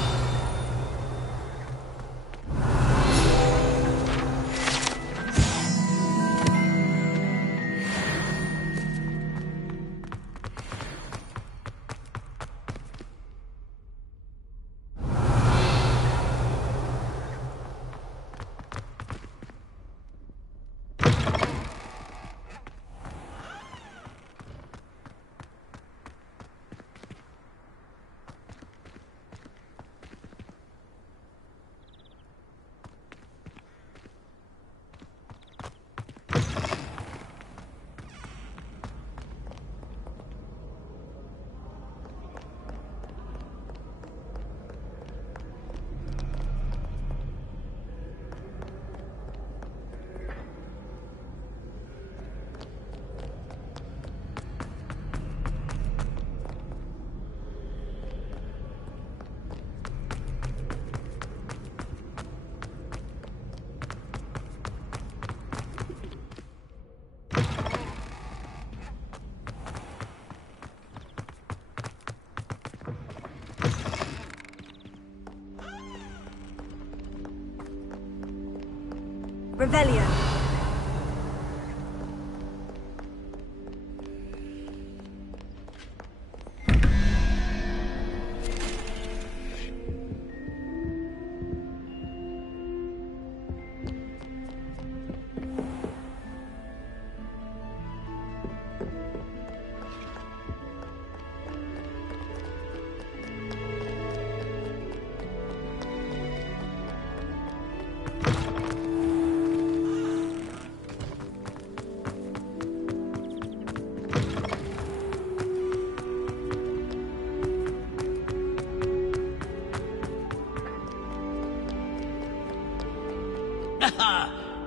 Revelio.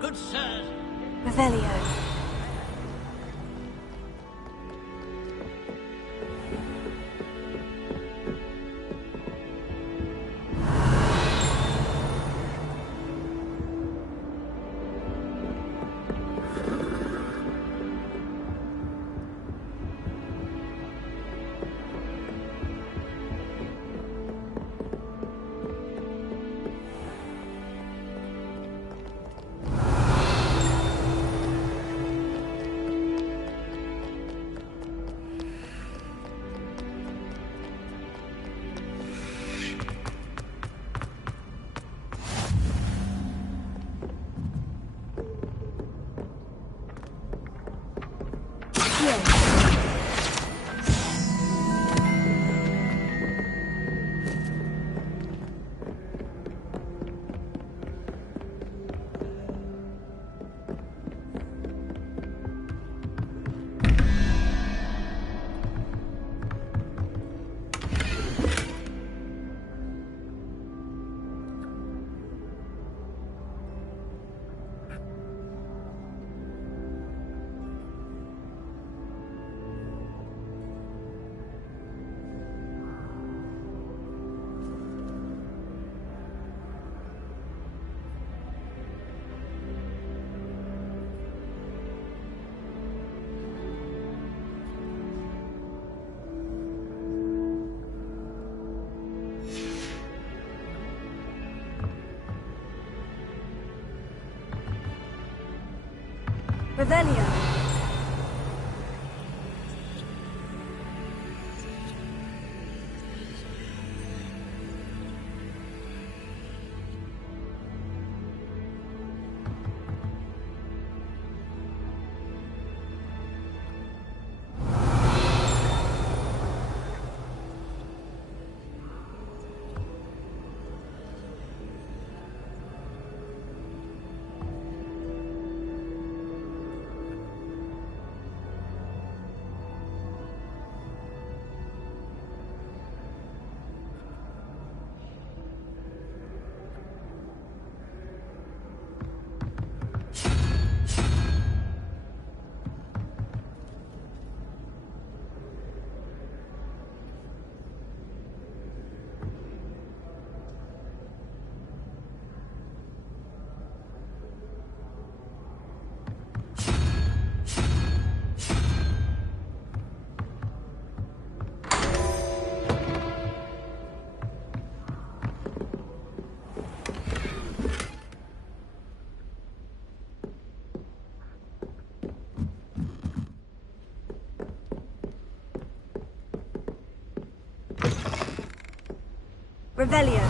Good sir. Revelio. Revelio. Revelio.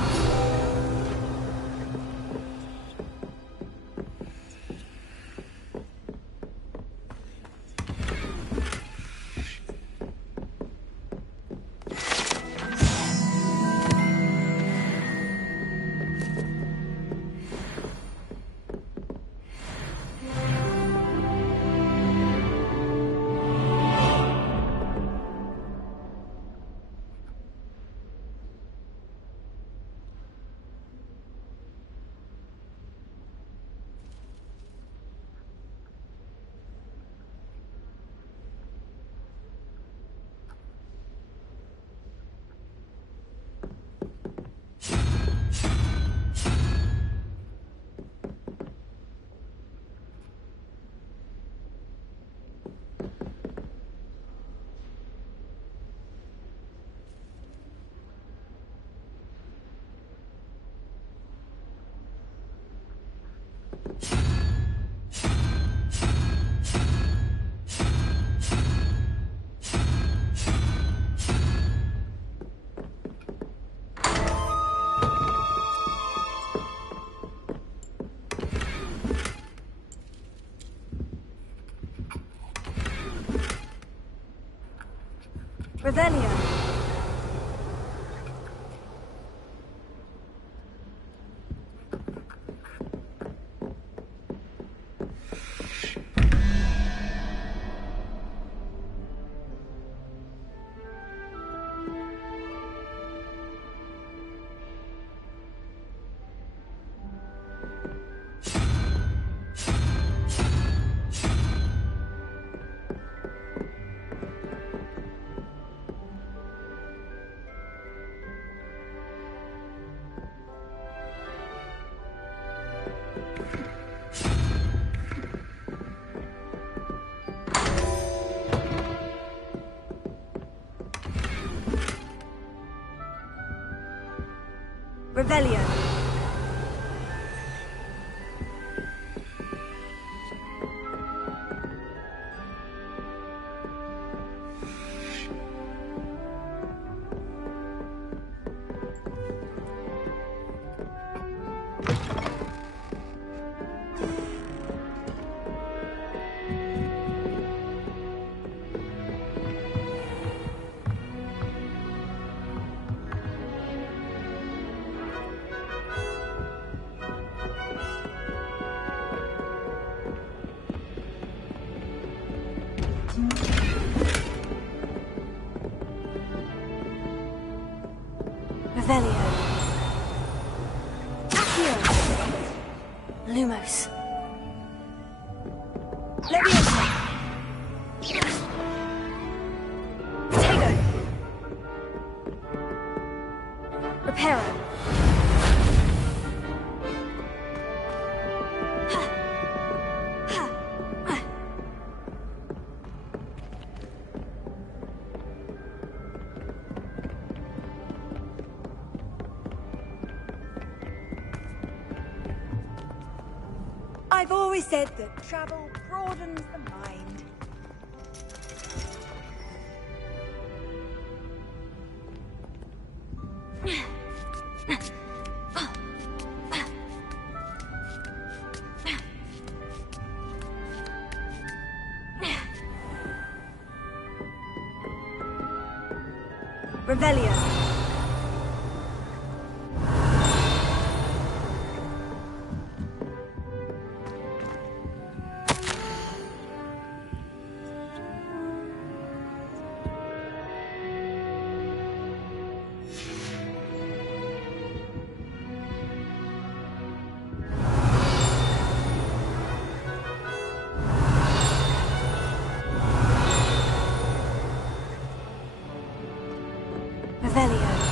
Revelio. Revelio. Revelio. Accio. Lumos. Leviosa. Potato. Reparo. I've always said that travel brought broadens the mind. Revelio. Revelio.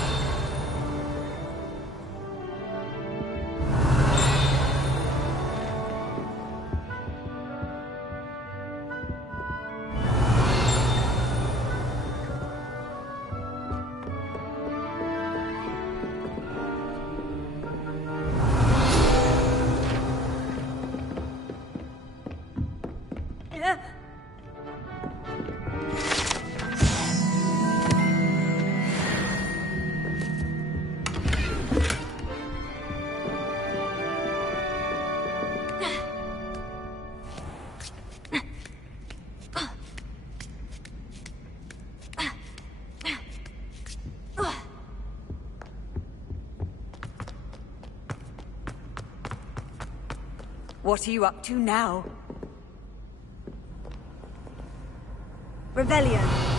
What are you up to now? Revelio.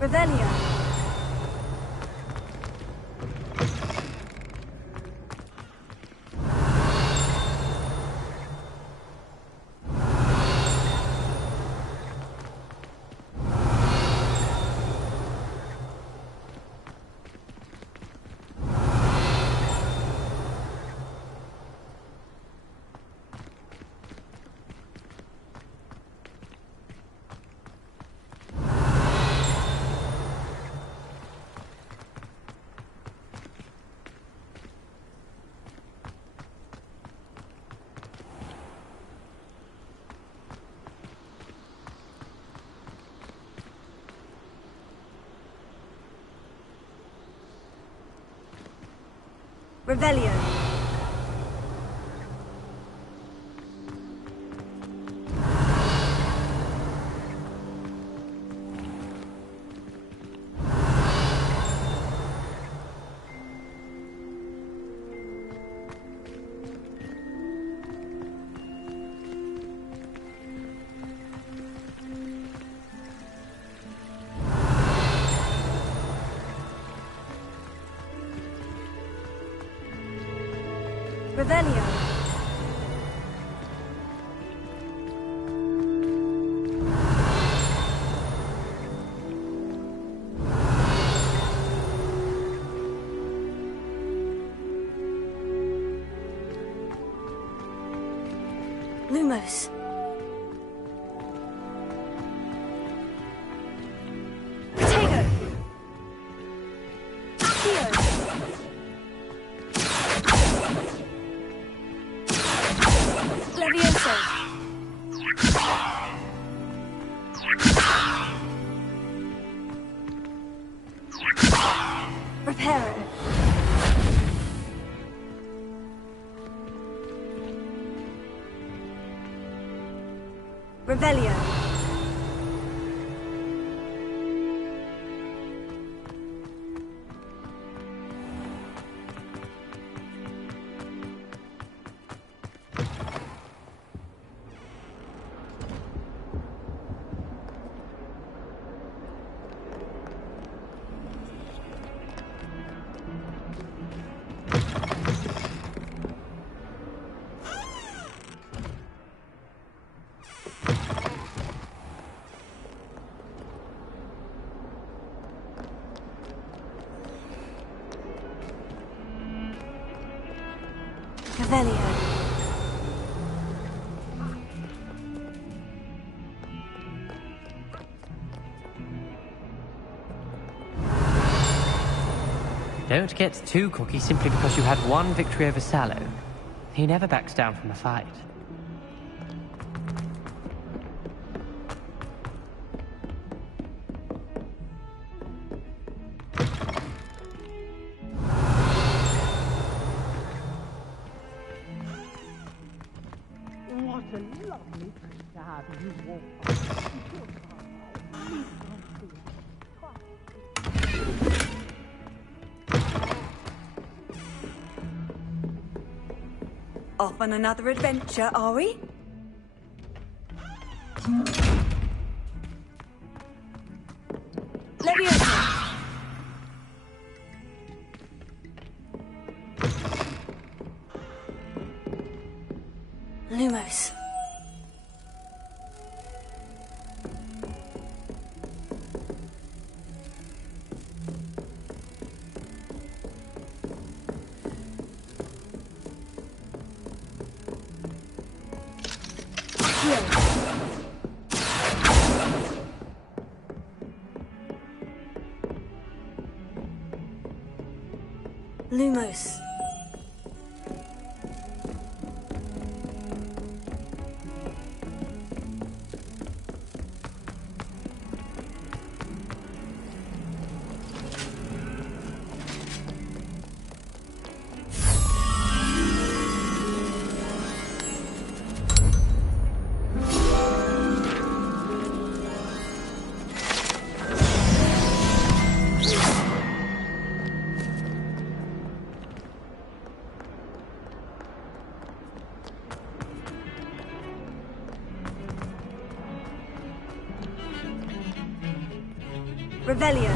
Revelio. Revelio. Revelio. Lumos. Potato. Levioso. Reparo. Revelio. Revelio. Don't get too cocky simply because you had one victory over Sallow. He never backs down from a fight. What a lovely place to have you walk. Off on another adventure, are we? Leviosa! Lumos. Lumos. Revelio.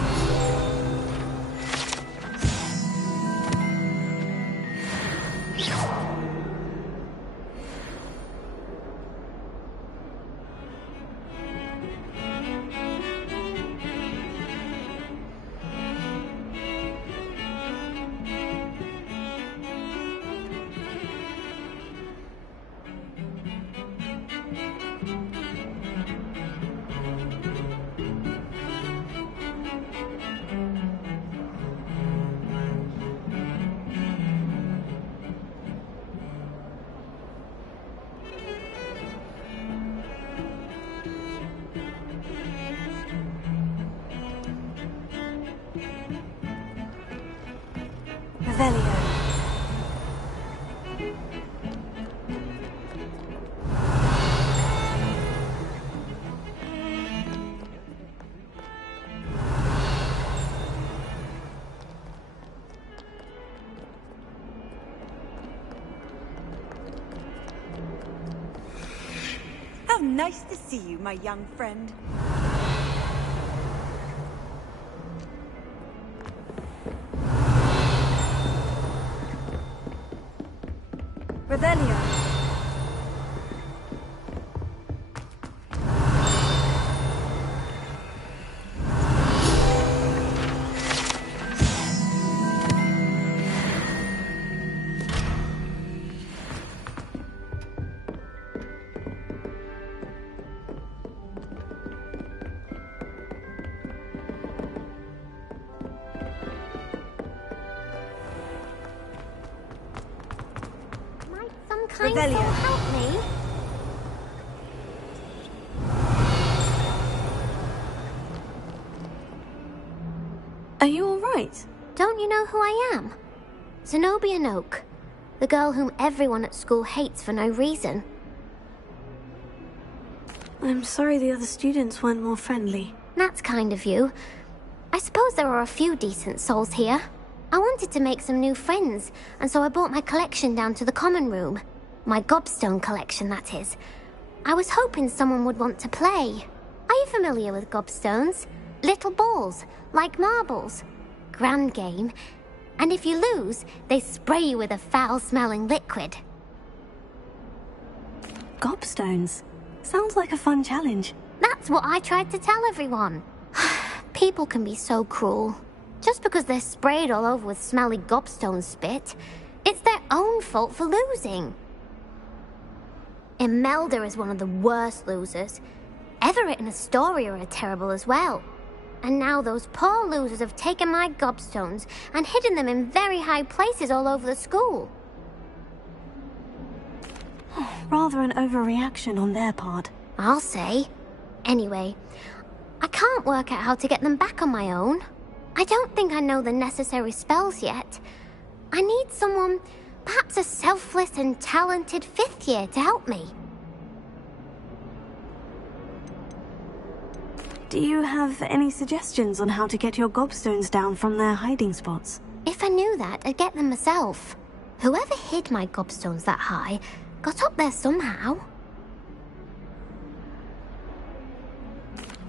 Revelio. How nice to see you, my young friend. Revelio. Some kind Revelio. soul help me? Are you alright? Don't you know who I am? Zenobia Noak, the girl whom everyone at school hates for no reason. I'm sorry the other students weren't more friendly. That's kind of you. I suppose there are a few decent souls here. I wanted to make some new friends, and so I brought my collection down to the common room. My gobstone collection, that is. I was hoping someone would want to play. Are you familiar with gobstones? Little balls, like marbles. Grand game. And if you lose, they spray you with a foul-smelling liquid. Gobstones? Sounds like a fun challenge. That's what I tried to tell everyone. People can be so cruel. Just because they're sprayed all over with smelly gobstone spit, it's their own fault for losing. Imelda is one of the worst losers. Everett and Astoria are terrible as well. And now those poor losers have taken my gobstones and hidden them in very high places all over the school. Rather an overreaction on their part. I'll say. Anyway, I can't work out how to get them back on my own. I don't think I know the necessary spells yet. I need someone, perhaps a selfless and talented 5th year to help me. Do you have any suggestions on how to get your gobstones down from their hiding spots? If I knew that, I'd get them myself. Whoever hid my gobstones that high got up there somehow.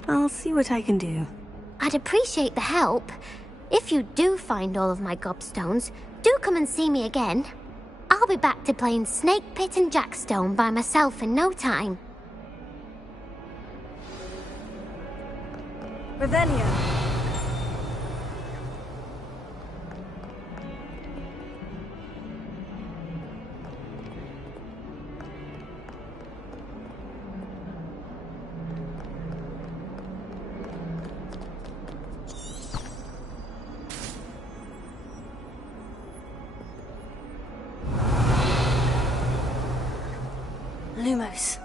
I'll see what I can do. I'd appreciate the help. If you do find all of my gobstones, do come and see me again. I'll be back to playing Snake Pit and Jackstone by myself in no time. Revelio. Lumos.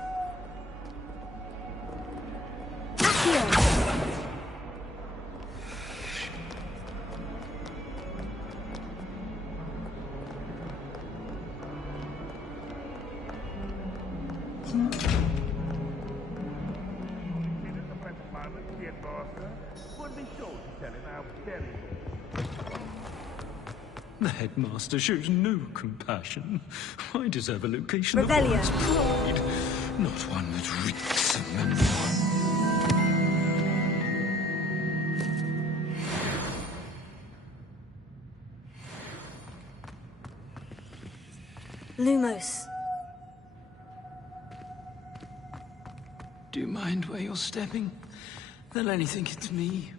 The headmaster shows no compassion. I deserve a location of Revelio. one's pride, not one that reeks of memory. Lumos. Do you mind where you're stepping? They'll only think it's me.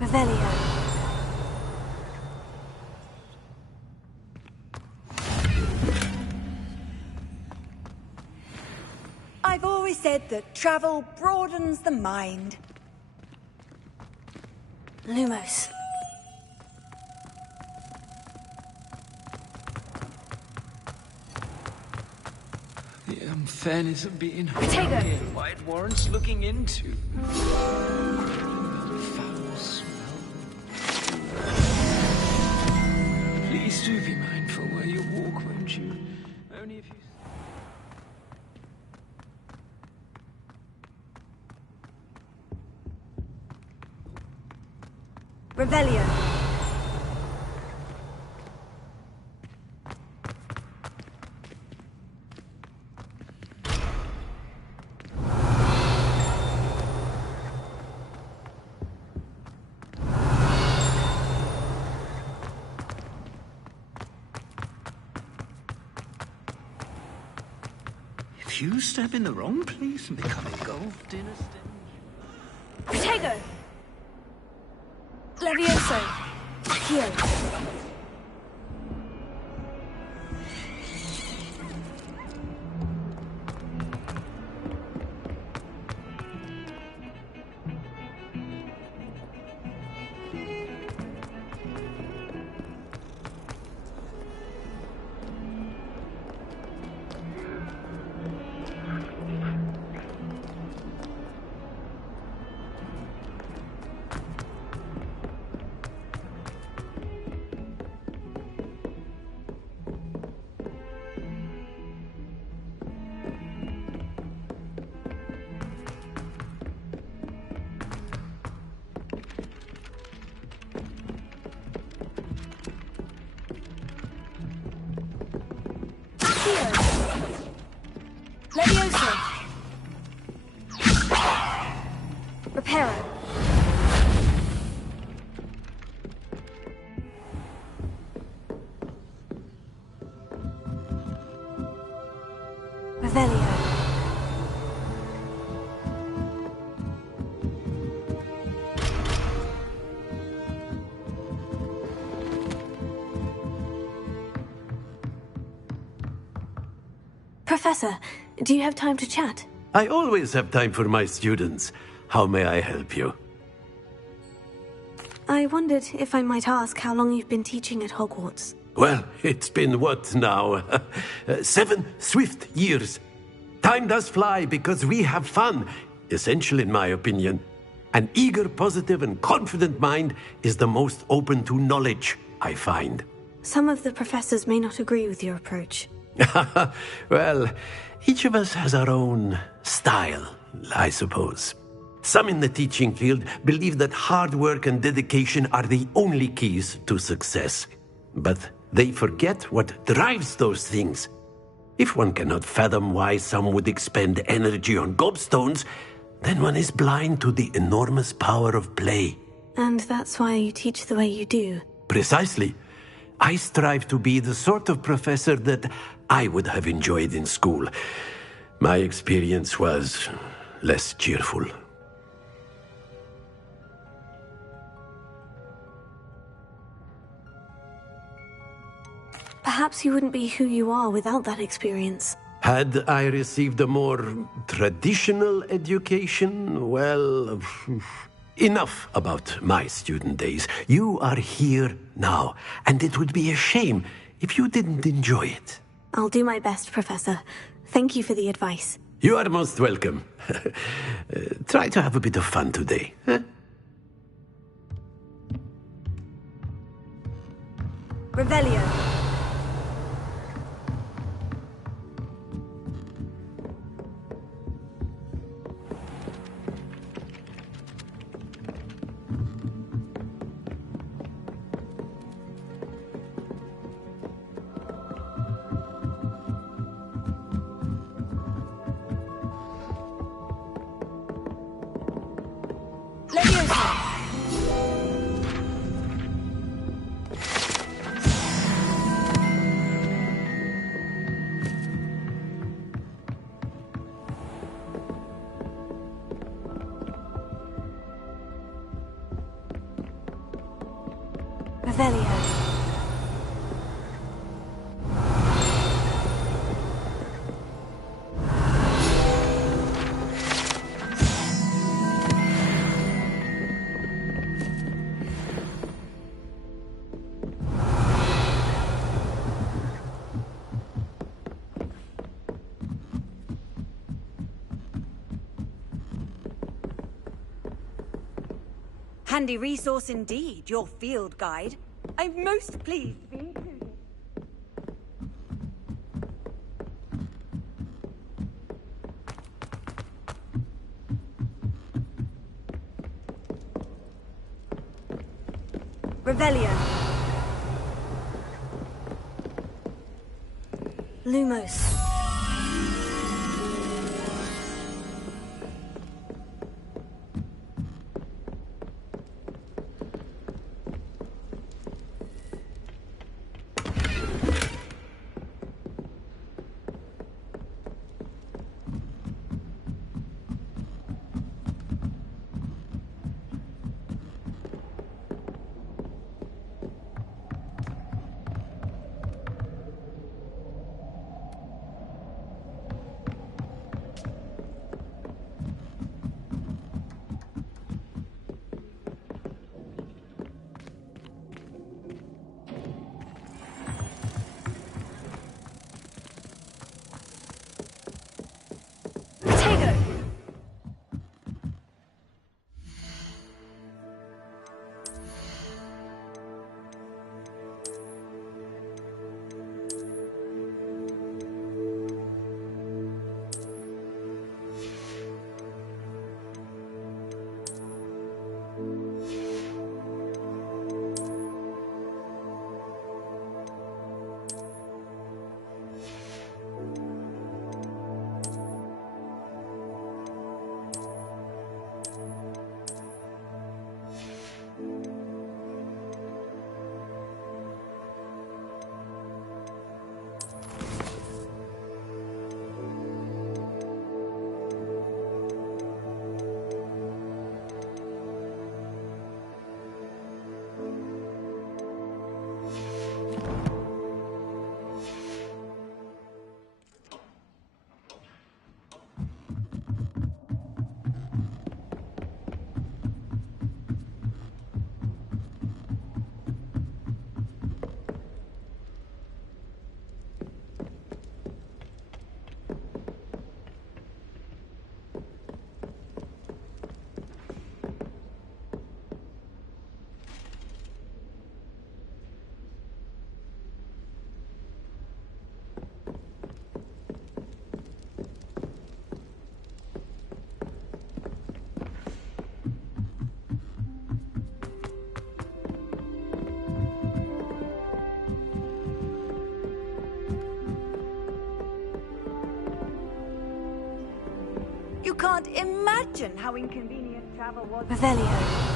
Revelio. I've always said that travel broadens the mind. Lumos. The unfairness of being Potato. here, why it warrants looking into. Foul smell. Please do be mindful where you walk, won't you? Only if you... Revelio. If you step in the wrong place and become engulfed in a stench... Potato. Levioso. Accio. Levioso. Reparo. Revelio. Professor, do you have time to chat? I always have time for my students. How may I help you? I wondered if I might ask how long you've been teaching at Hogwarts. Well, it's been what now? 7 swift years. Time does fly because we have fun. Essential in my opinion. An eager, positive, and confident mind is the most open to knowledge, I find. Some of the professors may not agree with your approach. Well, each of us has our own style, I suppose. Some in the teaching field believe that hard work and dedication are the only keys to success. But they forget what drives those things. If one cannot fathom why some would expend energy on gobstones, then one is blind to the enormous power of play. And that's why you teach the way you do. Precisely. I strive to be the sort of professor that I would have enjoyed in school. My experience was less cheerful. Perhaps you wouldn't be who you are without that experience. Had I received a more traditional education, well, enough about my student days. You are here now, and it would be a shame if you didn't enjoy it. I'll do my best, Professor. Thank you for the advice. You are most welcome. Try to have a bit of fun today. Huh? Revelio. Revelio. Handy resource indeed, your field guide. I'm most pleased to be included. Revelio. Lumos. You can't imagine how inconvenient travel was. Revelio.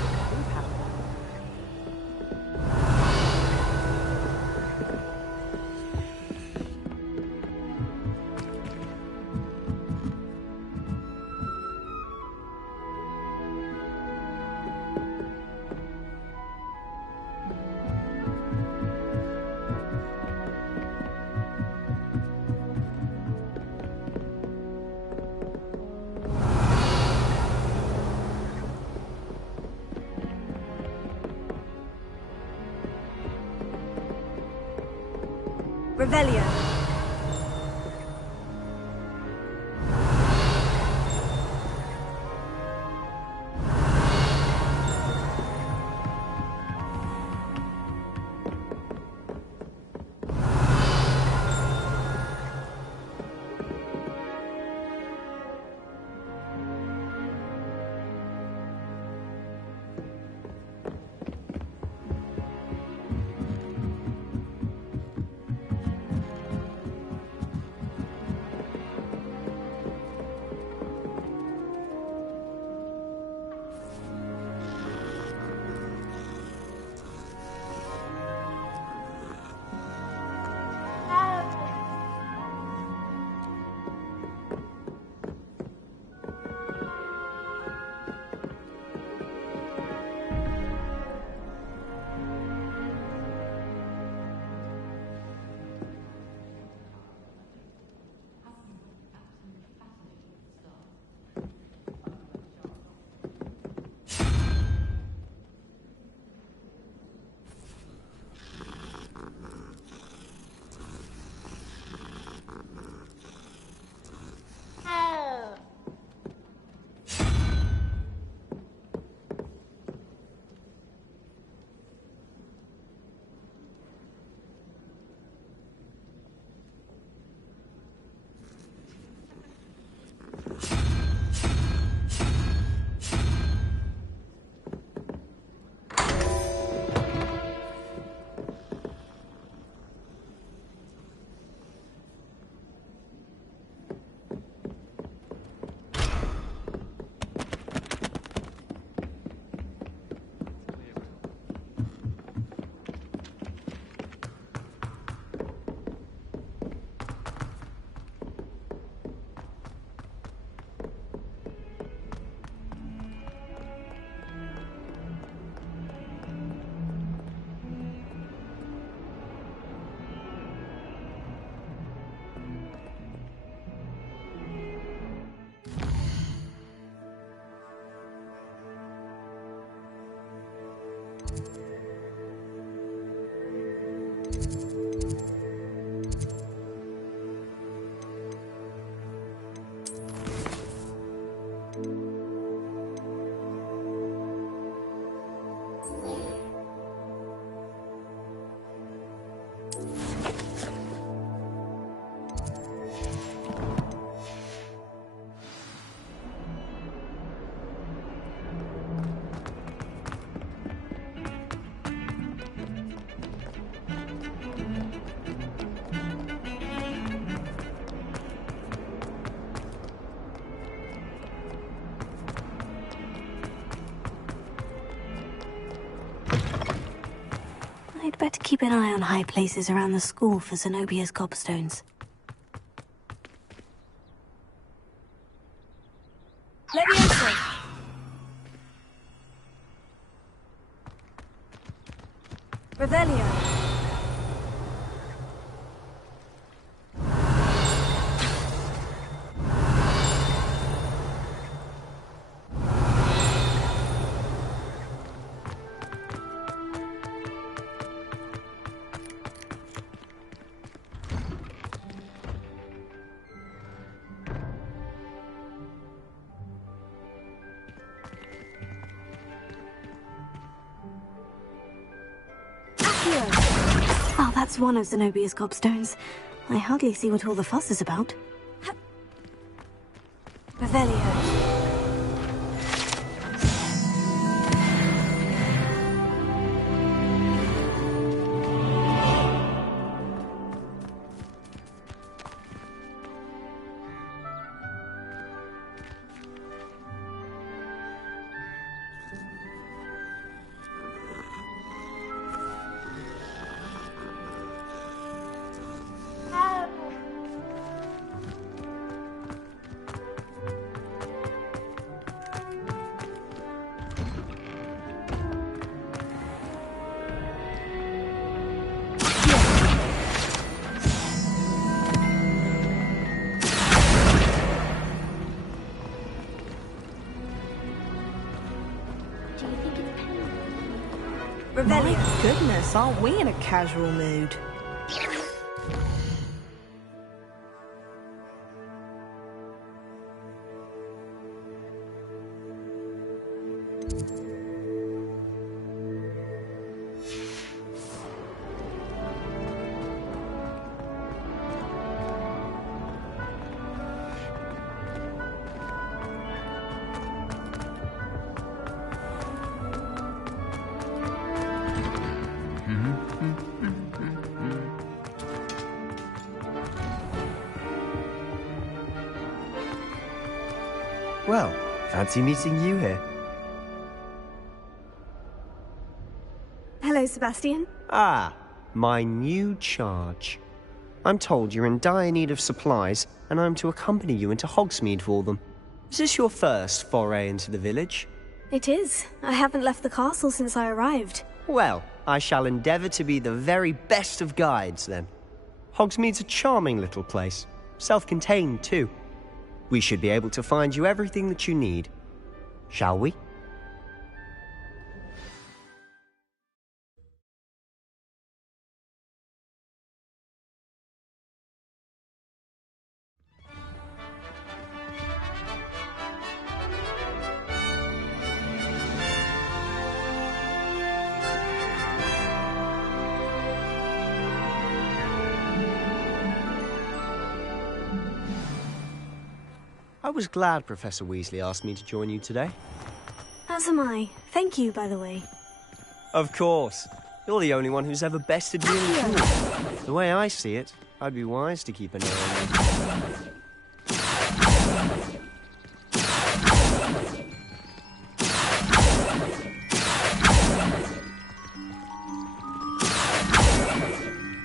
Revelio. I'd better keep an eye on high places around the school for Zenobia's gobstones. Leviosa. Revelio. Oh, that's one of Zenobia's gobstones. I hardly see what all the fuss is about. Revelio. Revelio. My goodness, aren't we in a casual mood? Well, fancy meeting you here. Hello, Sebastian. Ah, my new charge. I'm told you're in dire need of supplies, and I'm to accompany you into Hogsmeade for them. Is this your first foray into the village? It is. I haven't left the castle since I arrived. Well, I shall endeavour to be the very best of guides, then. Hogsmeade's a charming little place. Self-contained, too. We should be able to find you everything that you need. Shall we? I was glad Professor Weasley asked me to join you today. As am I. Thank you, by the way. Of course. You're the only one who's ever bested me in the pool. The way I see it, I'd be wise to keep an eye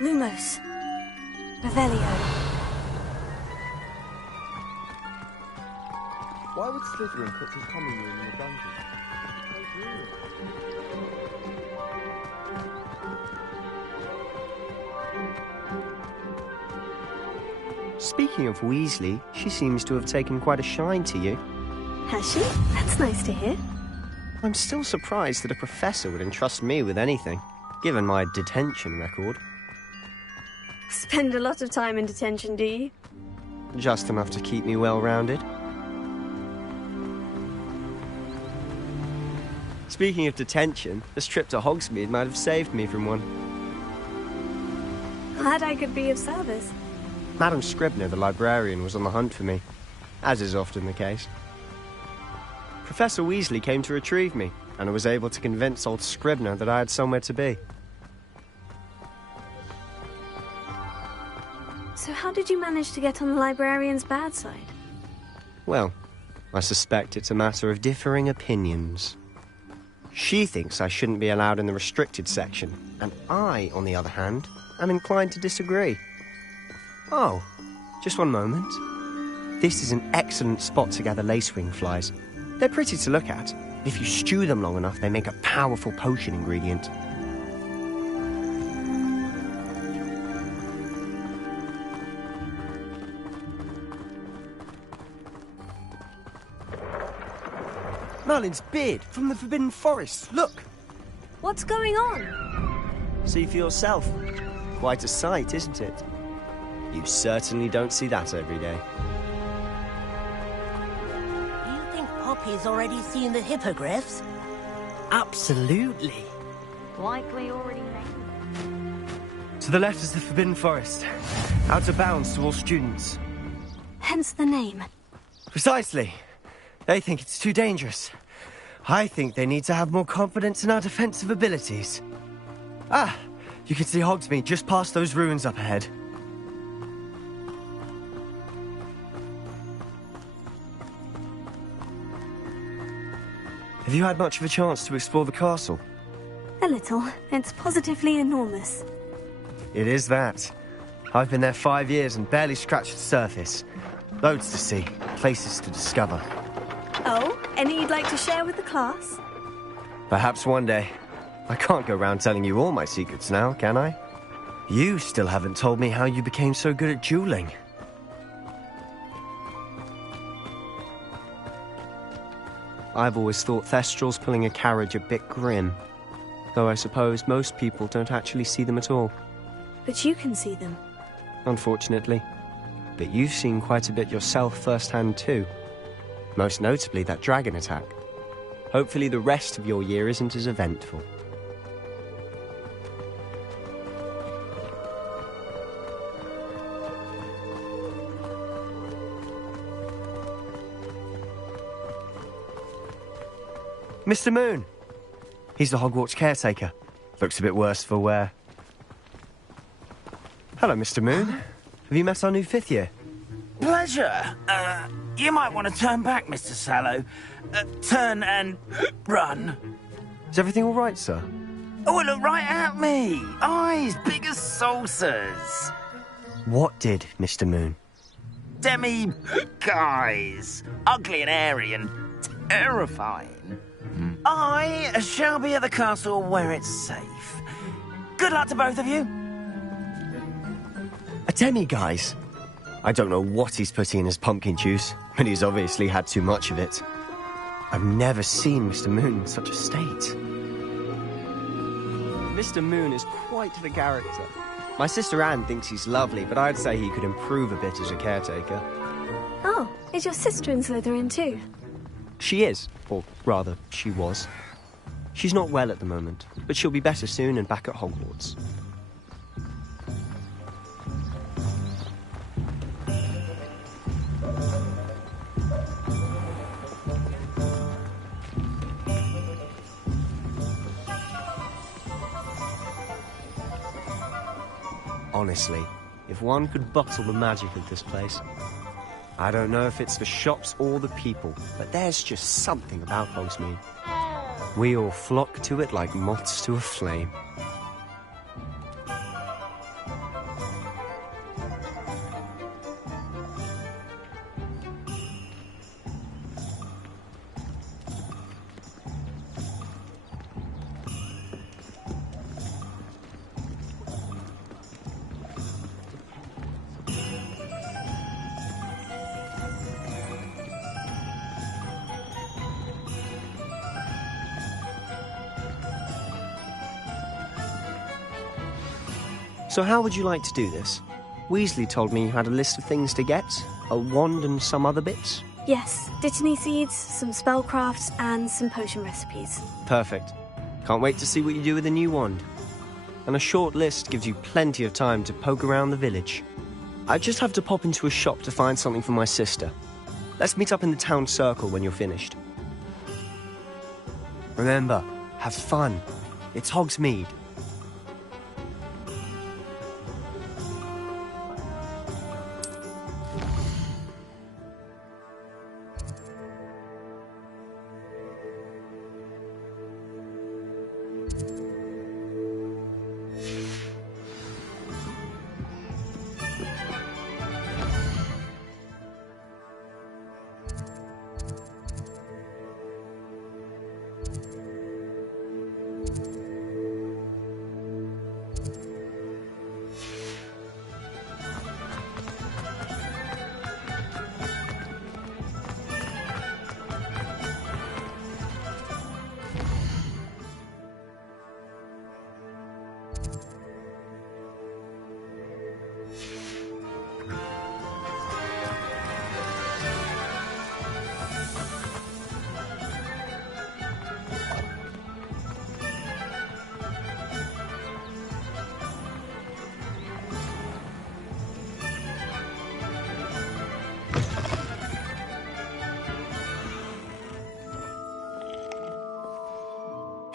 on you. Lumos. Revelio. Why would Slytherin put his common room in a dungeon? Speaking of Weasley, she seems to have taken quite a shine to you. Has she? That's nice to hear. I'm still surprised that a professor would entrust me with anything, given my detention record. Spend a lot of time in detention, do you? Just enough to keep me well-rounded. Speaking of detention, this trip to Hogsmeade might have saved me from one. Glad I could be of service. Madam Scribner, the librarian, was on the hunt for me, as is often the case. Professor Weasley came to retrieve me, and I was able to convince old Scribner that I had somewhere to be. So how did you manage to get on the librarian's bad side? Well, I suspect it's a matter of differing opinions. She thinks I shouldn't be allowed in the restricted section, and I, on the other hand, am inclined to disagree. Oh, just one moment. This is an excellent spot to gather lacewing flies. They're pretty to look at. If you stew them long enough, they make a powerful potion ingredient. Merlin's beard from the Forbidden Forest. Look! What's going on? See for yourself. Quite a sight, isn't it? You certainly don't see that every day. Do you think Poppy's already seen the hippogriffs? Absolutely. Likely already made. To the left is the Forbidden Forest. Out of bounds to all students. Hence the name. Precisely. They think it's too dangerous. I think they need to have more confidence in our defensive abilities. Ah, you can see Hogsmeade just past those ruins up ahead. Have you had much of a chance to explore the castle? A little. It's positively enormous. It is that. I've been there 5 years and barely scratched the surface. Loads to see, places to discover. Oh, any you'd like to share with the class? Perhaps one day. I can't go round telling you all my secrets now, can I? You still haven't told me how you became so good at dueling. I've always thought Thestral's pulling a carriage a bit grim. Though I suppose most people don't actually see them at all. But you can see them. Unfortunately. But you've seen quite a bit yourself firsthand too. Most notably that dragon attack. Hopefully the rest of your year isn't as eventful. Mr. Moon! He's the Hogwarts caretaker. Looks a bit worse for wear. Hello, Mr. Moon. Have you met our new 5th year? Pleasure. You might want to turn back, Mr. Sallow. Turn and run. Is everything all right, sir? Oh, look right at me. Eyes big as saucers. What did, Mr. Moon? Demi-guys. Ugly and airy and terrifying. I shall be at the castle where it's safe. Good luck to both of you. A demi-guise? I don't know what he's putting in his pumpkin juice, but he's obviously had too much of it. I've never seen Mr. Moon in such a state. Mr. Moon is quite the character. My sister Anne thinks he's lovely, but I'd say he could improve a bit as a caretaker. Oh, is your sister in Slytherin too? She is, or rather, she was. She's not well at the moment, but she'll be better soon and back at Hogwarts. Honestly, if one could bottle the magic of this place. I don't know if it's the shops or the people, but there's just something about Hogsmeade. We all flock to it like moths to a flame. So how would you like to do this? Weasley told me you had a list of things to get, a wand and some other bits. Yes, Dittany seeds, some spellcrafts, and some potion recipes. Perfect. Can't wait to see what you do with the new wand. And a short list gives you plenty of time to poke around the village. I just have to pop into a shop to find something for my sister. Let's meet up in the town circle when you're finished. Remember, have fun. It's Hogsmeade.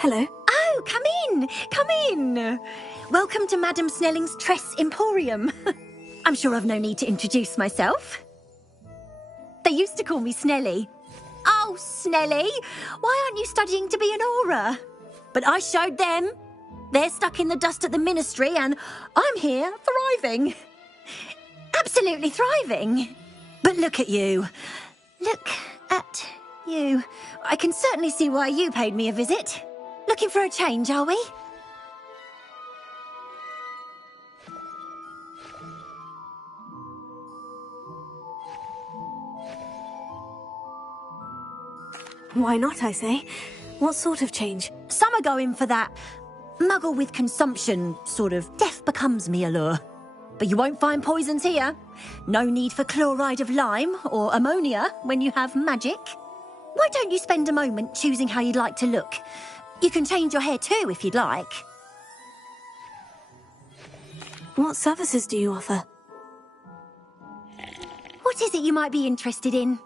Hello. Oh, come in! Come in! Welcome to Madame Snelling's Tress Emporium. I'm sure I've no need to introduce myself. They used to call me Snelly. Oh, Snelly, why aren't you studying to be an aura? But I showed them. They're stuck in the dust at the ministry and I'm here thriving. Absolutely thriving. But look at you. Look at you. I can certainly see why you paid me a visit. Looking for a change, are we? Why not, I say? What sort of change? Some are going for that Muggle with consumption, sort of death becomes me allure. But you won't find poisons here. No need for chloride of lime or ammonia when you have magic. Why don't you spend a moment choosing how you'd like to look? You can change your hair too if you'd like. What services do you offer? What is it you might be interested in?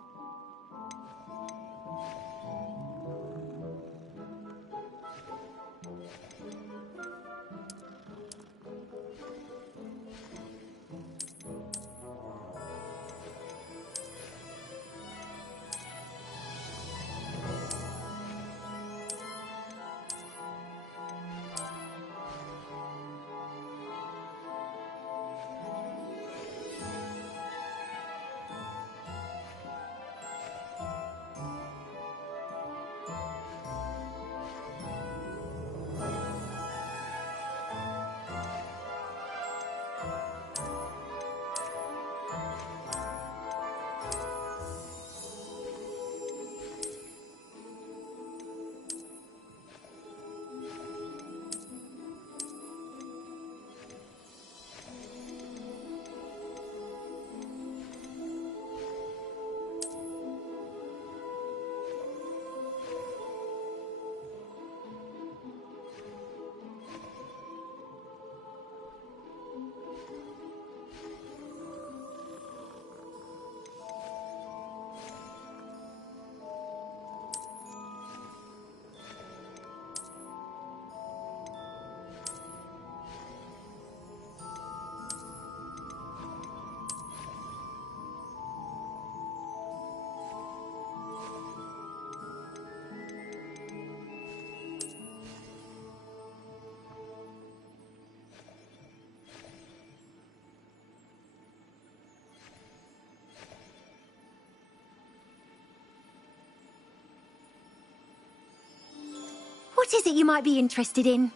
What is it you might be interested in?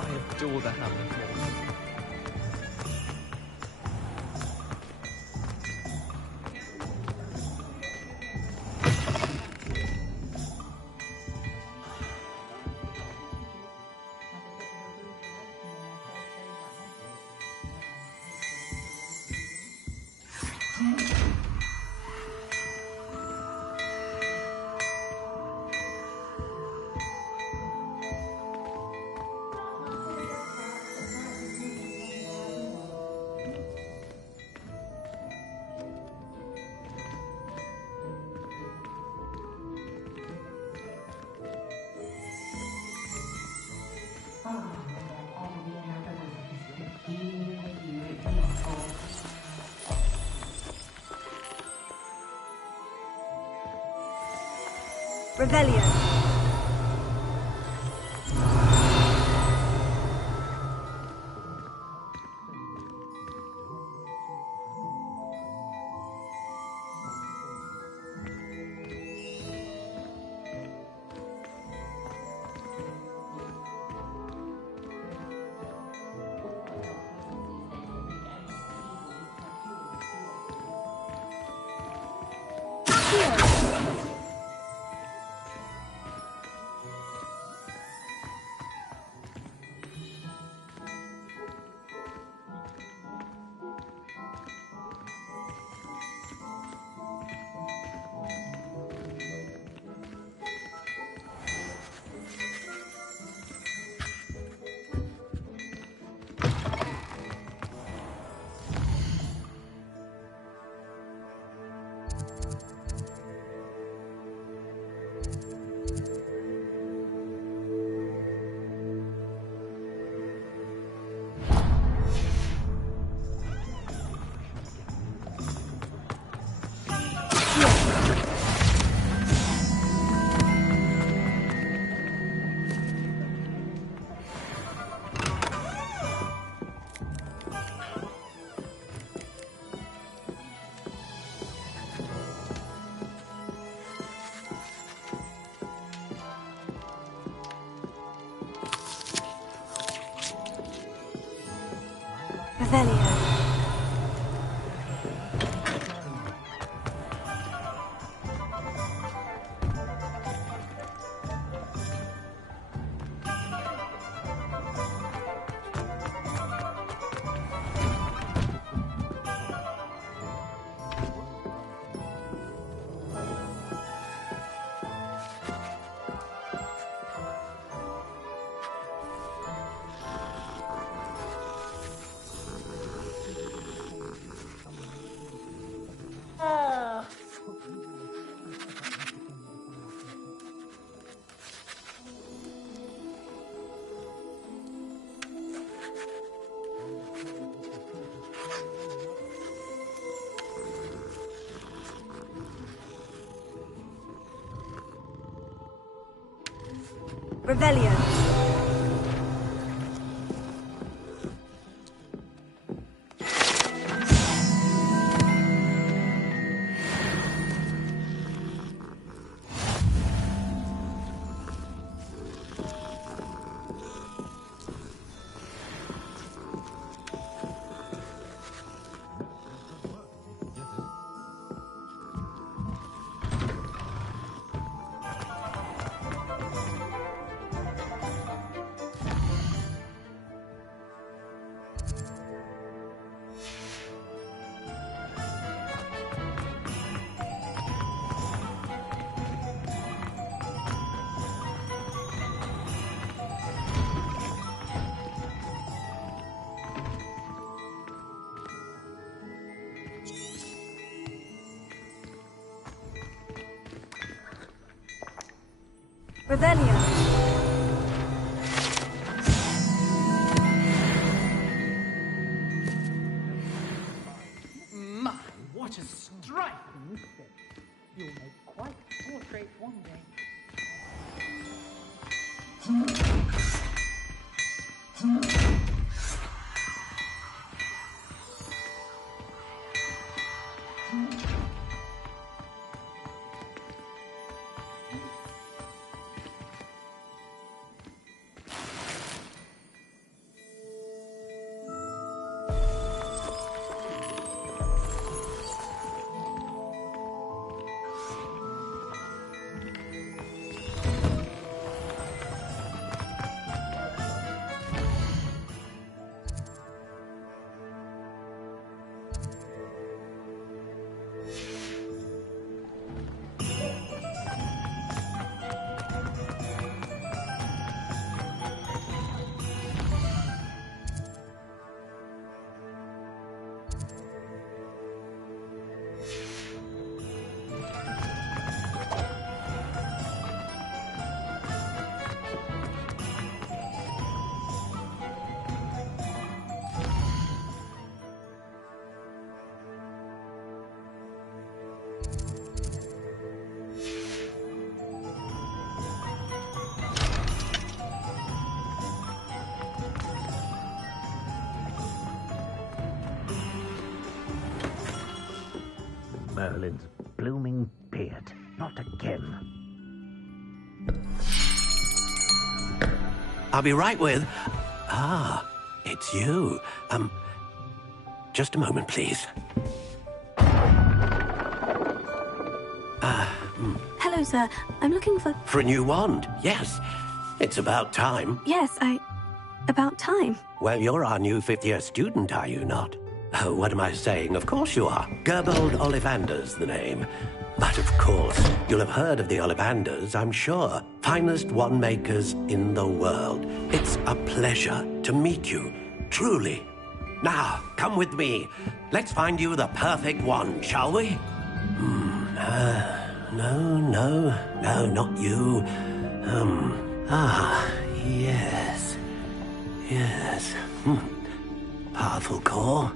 I adore the hammer. Revelio. Revelio. Revelio. My, what a striking fit. You'll make quite a portrait one day. Merlin's blooming beard. Not again. I'll be right with... Ah, it's you. Just a moment, please. Hello, sir. I'm looking for... For a new wand, yes. It's about time. Yes, about time. Well, you're our new fifth-year student, are you not? Oh, what am I saying? Of course you are. Gerbold Ollivander's the name. But of course, you'll have heard of the Ollivanders, I'm sure. Finest wand makers in the world. It's a pleasure to meet you, truly. Now, come with me. Let's find you the perfect wand, shall we? No, not you. Yes. Powerful core.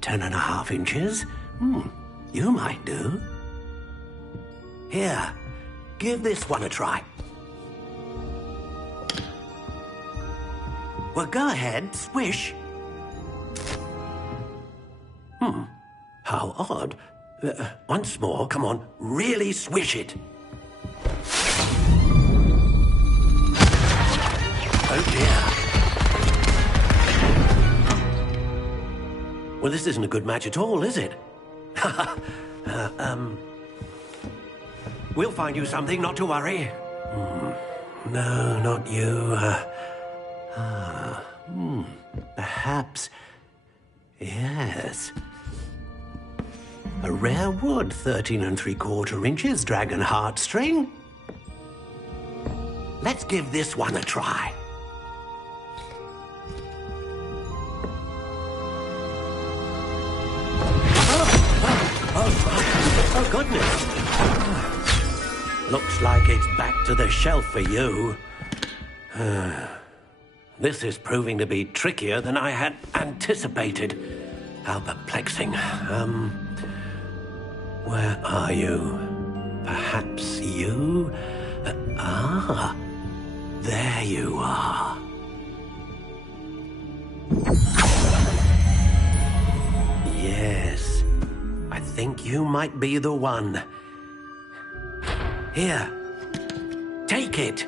10.5 inches. You might do. Here, give this one a try. Well, go ahead, swish. How odd. Once more, come on, really swish it. Oh dear. Well, this isn't a good match at all, is it? We'll find you something, not to worry. No, not you. Perhaps... Yes. A rare wood, 13 3/4 inches, dragon heartstring. Let's give this one a try. Oh, goodness. Looks like it's back to the shelf for you. This is proving to be trickier than I had anticipated. How perplexing. Where are you? Perhaps you? There you are. Yes, I think you might be the one. Here, take it.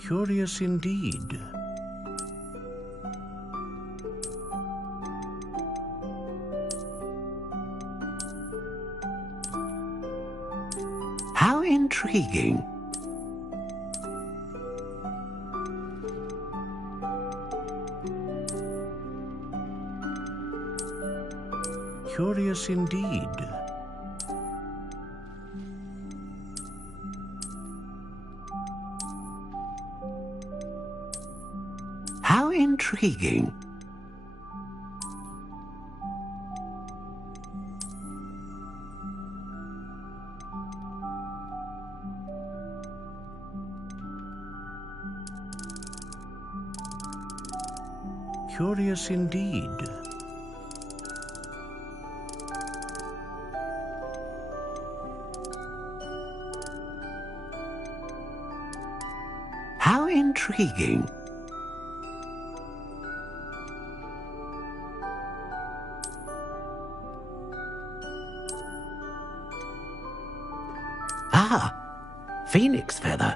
Curious indeed. How intriguing. Curious indeed. How intriguing. Curious indeed. How intriguing. Ah, phoenix feather.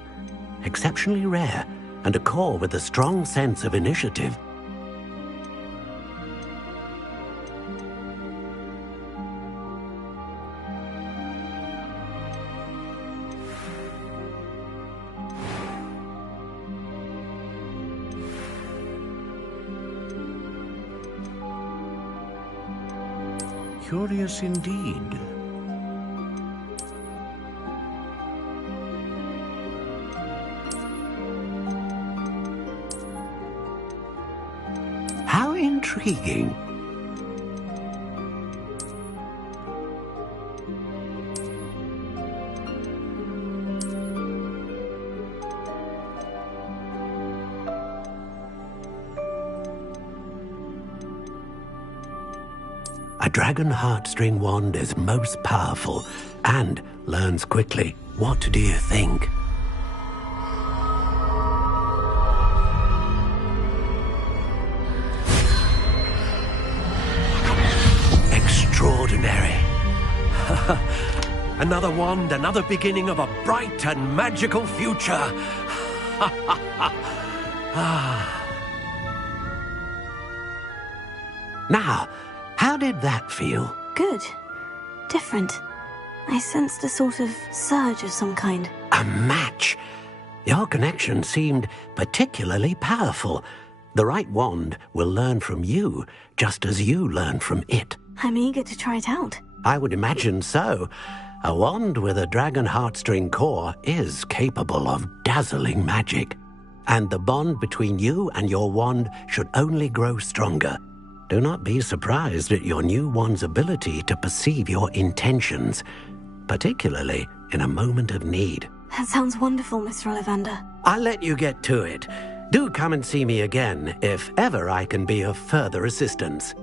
Exceptionally rare, and a core with a strong sense of initiative. Curious indeed. How intriguing. A dragon heartstring wand is most powerful and learns quickly. What do you think? Extraordinary. Another wand, another beginning of a bright and magical future. Now, how did that feel? Good. Different. I sensed a sort of surge of some kind. A match. Your connection seemed particularly powerful. The right wand will learn from you, just as you learn from it. I'm eager to try it out. I would imagine so. A wand with a dragon heartstring core is capable of dazzling magic. And the bond between you and your wand should only grow stronger. Do not be surprised at your new wand's ability to perceive your intentions, particularly in a moment of need. That sounds wonderful, Mr. Ollivander. I'll let you get to it. Do come and see me again if ever I can be of further assistance.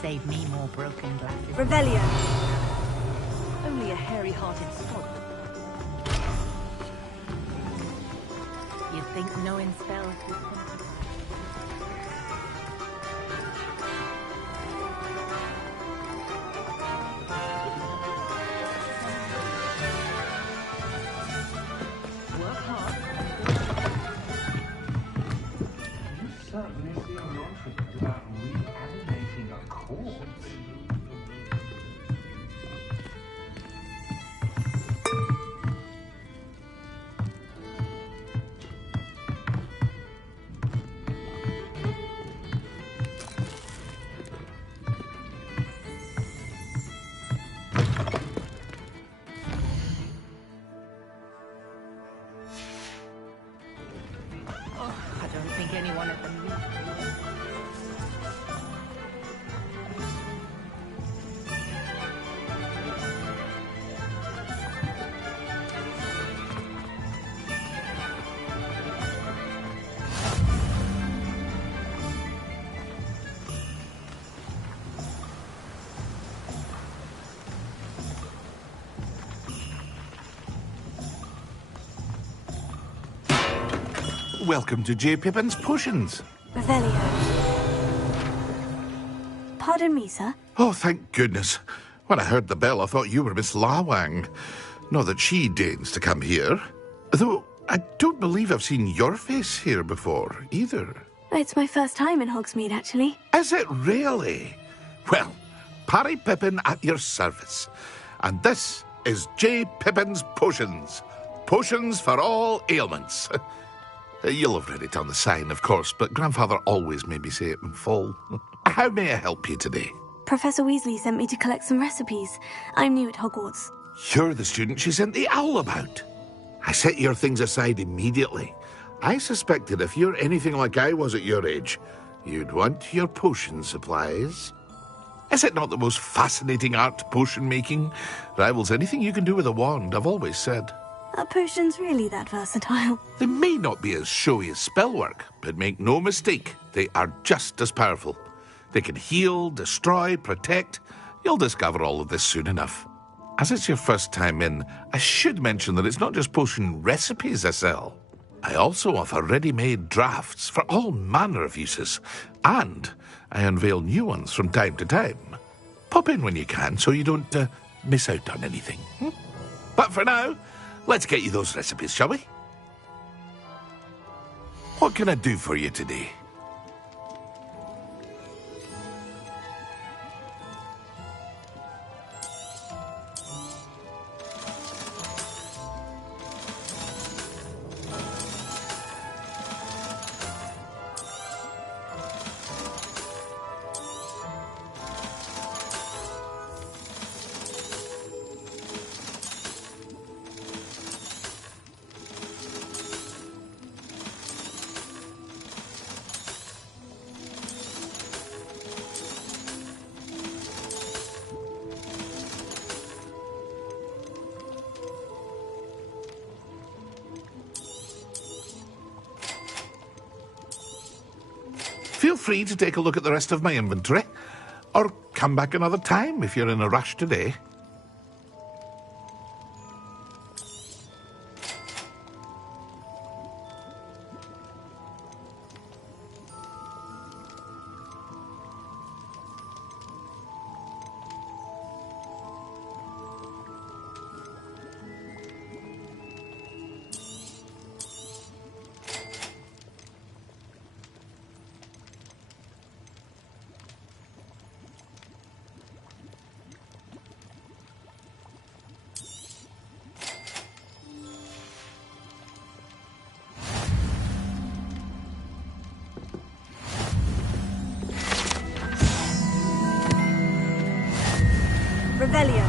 Save me more broken glasses. Revelio. Only a hairy-hearted sod. You'd think knowing spells would come. You certainly welcome to J. Pippin's Potions. Revelio. Pardon me, sir. Oh, thank goodness. When I heard the bell, I thought you were Miss Lawang. Not that she deigns to come here. Though I don't believe I've seen your face here before, either. It's my first time in Hogsmeade, actually. Is it really? Well, Parry Pippin at your service. And this is J. Pippin's Potions. Potions for all ailments. You'll have read it on the sign, of course, but Grandfather always made me say it in full. How may I help you today? Professor Weasley sent me to collect some recipes. I'm new at Hogwarts. You're the student she sent the owl about. I set your things aside immediately. I suspected if you're anything like I was at your age, you'd want your potion supplies. Is it not the most fascinating art, potion making? Rivals anything you can do with a wand, I've always said. Are potions really that versatile? They may not be as showy as spellwork, but make no mistake, they are just as powerful. They can heal, destroy, protect. You'll discover all of this soon enough. As it's your first time in, I should mention that it's not just potion recipes I sell. I also offer ready-made drafts for all manner of uses, and I unveil new ones from time to time. Pop in when you can so you don't miss out on anything. But for now, let's get you those recipes, shall we? What can I do for you today? Feel free to take a look at the rest of my inventory, or come back another time if you're in a rush today. Revelio.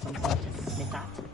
Something to sniff at.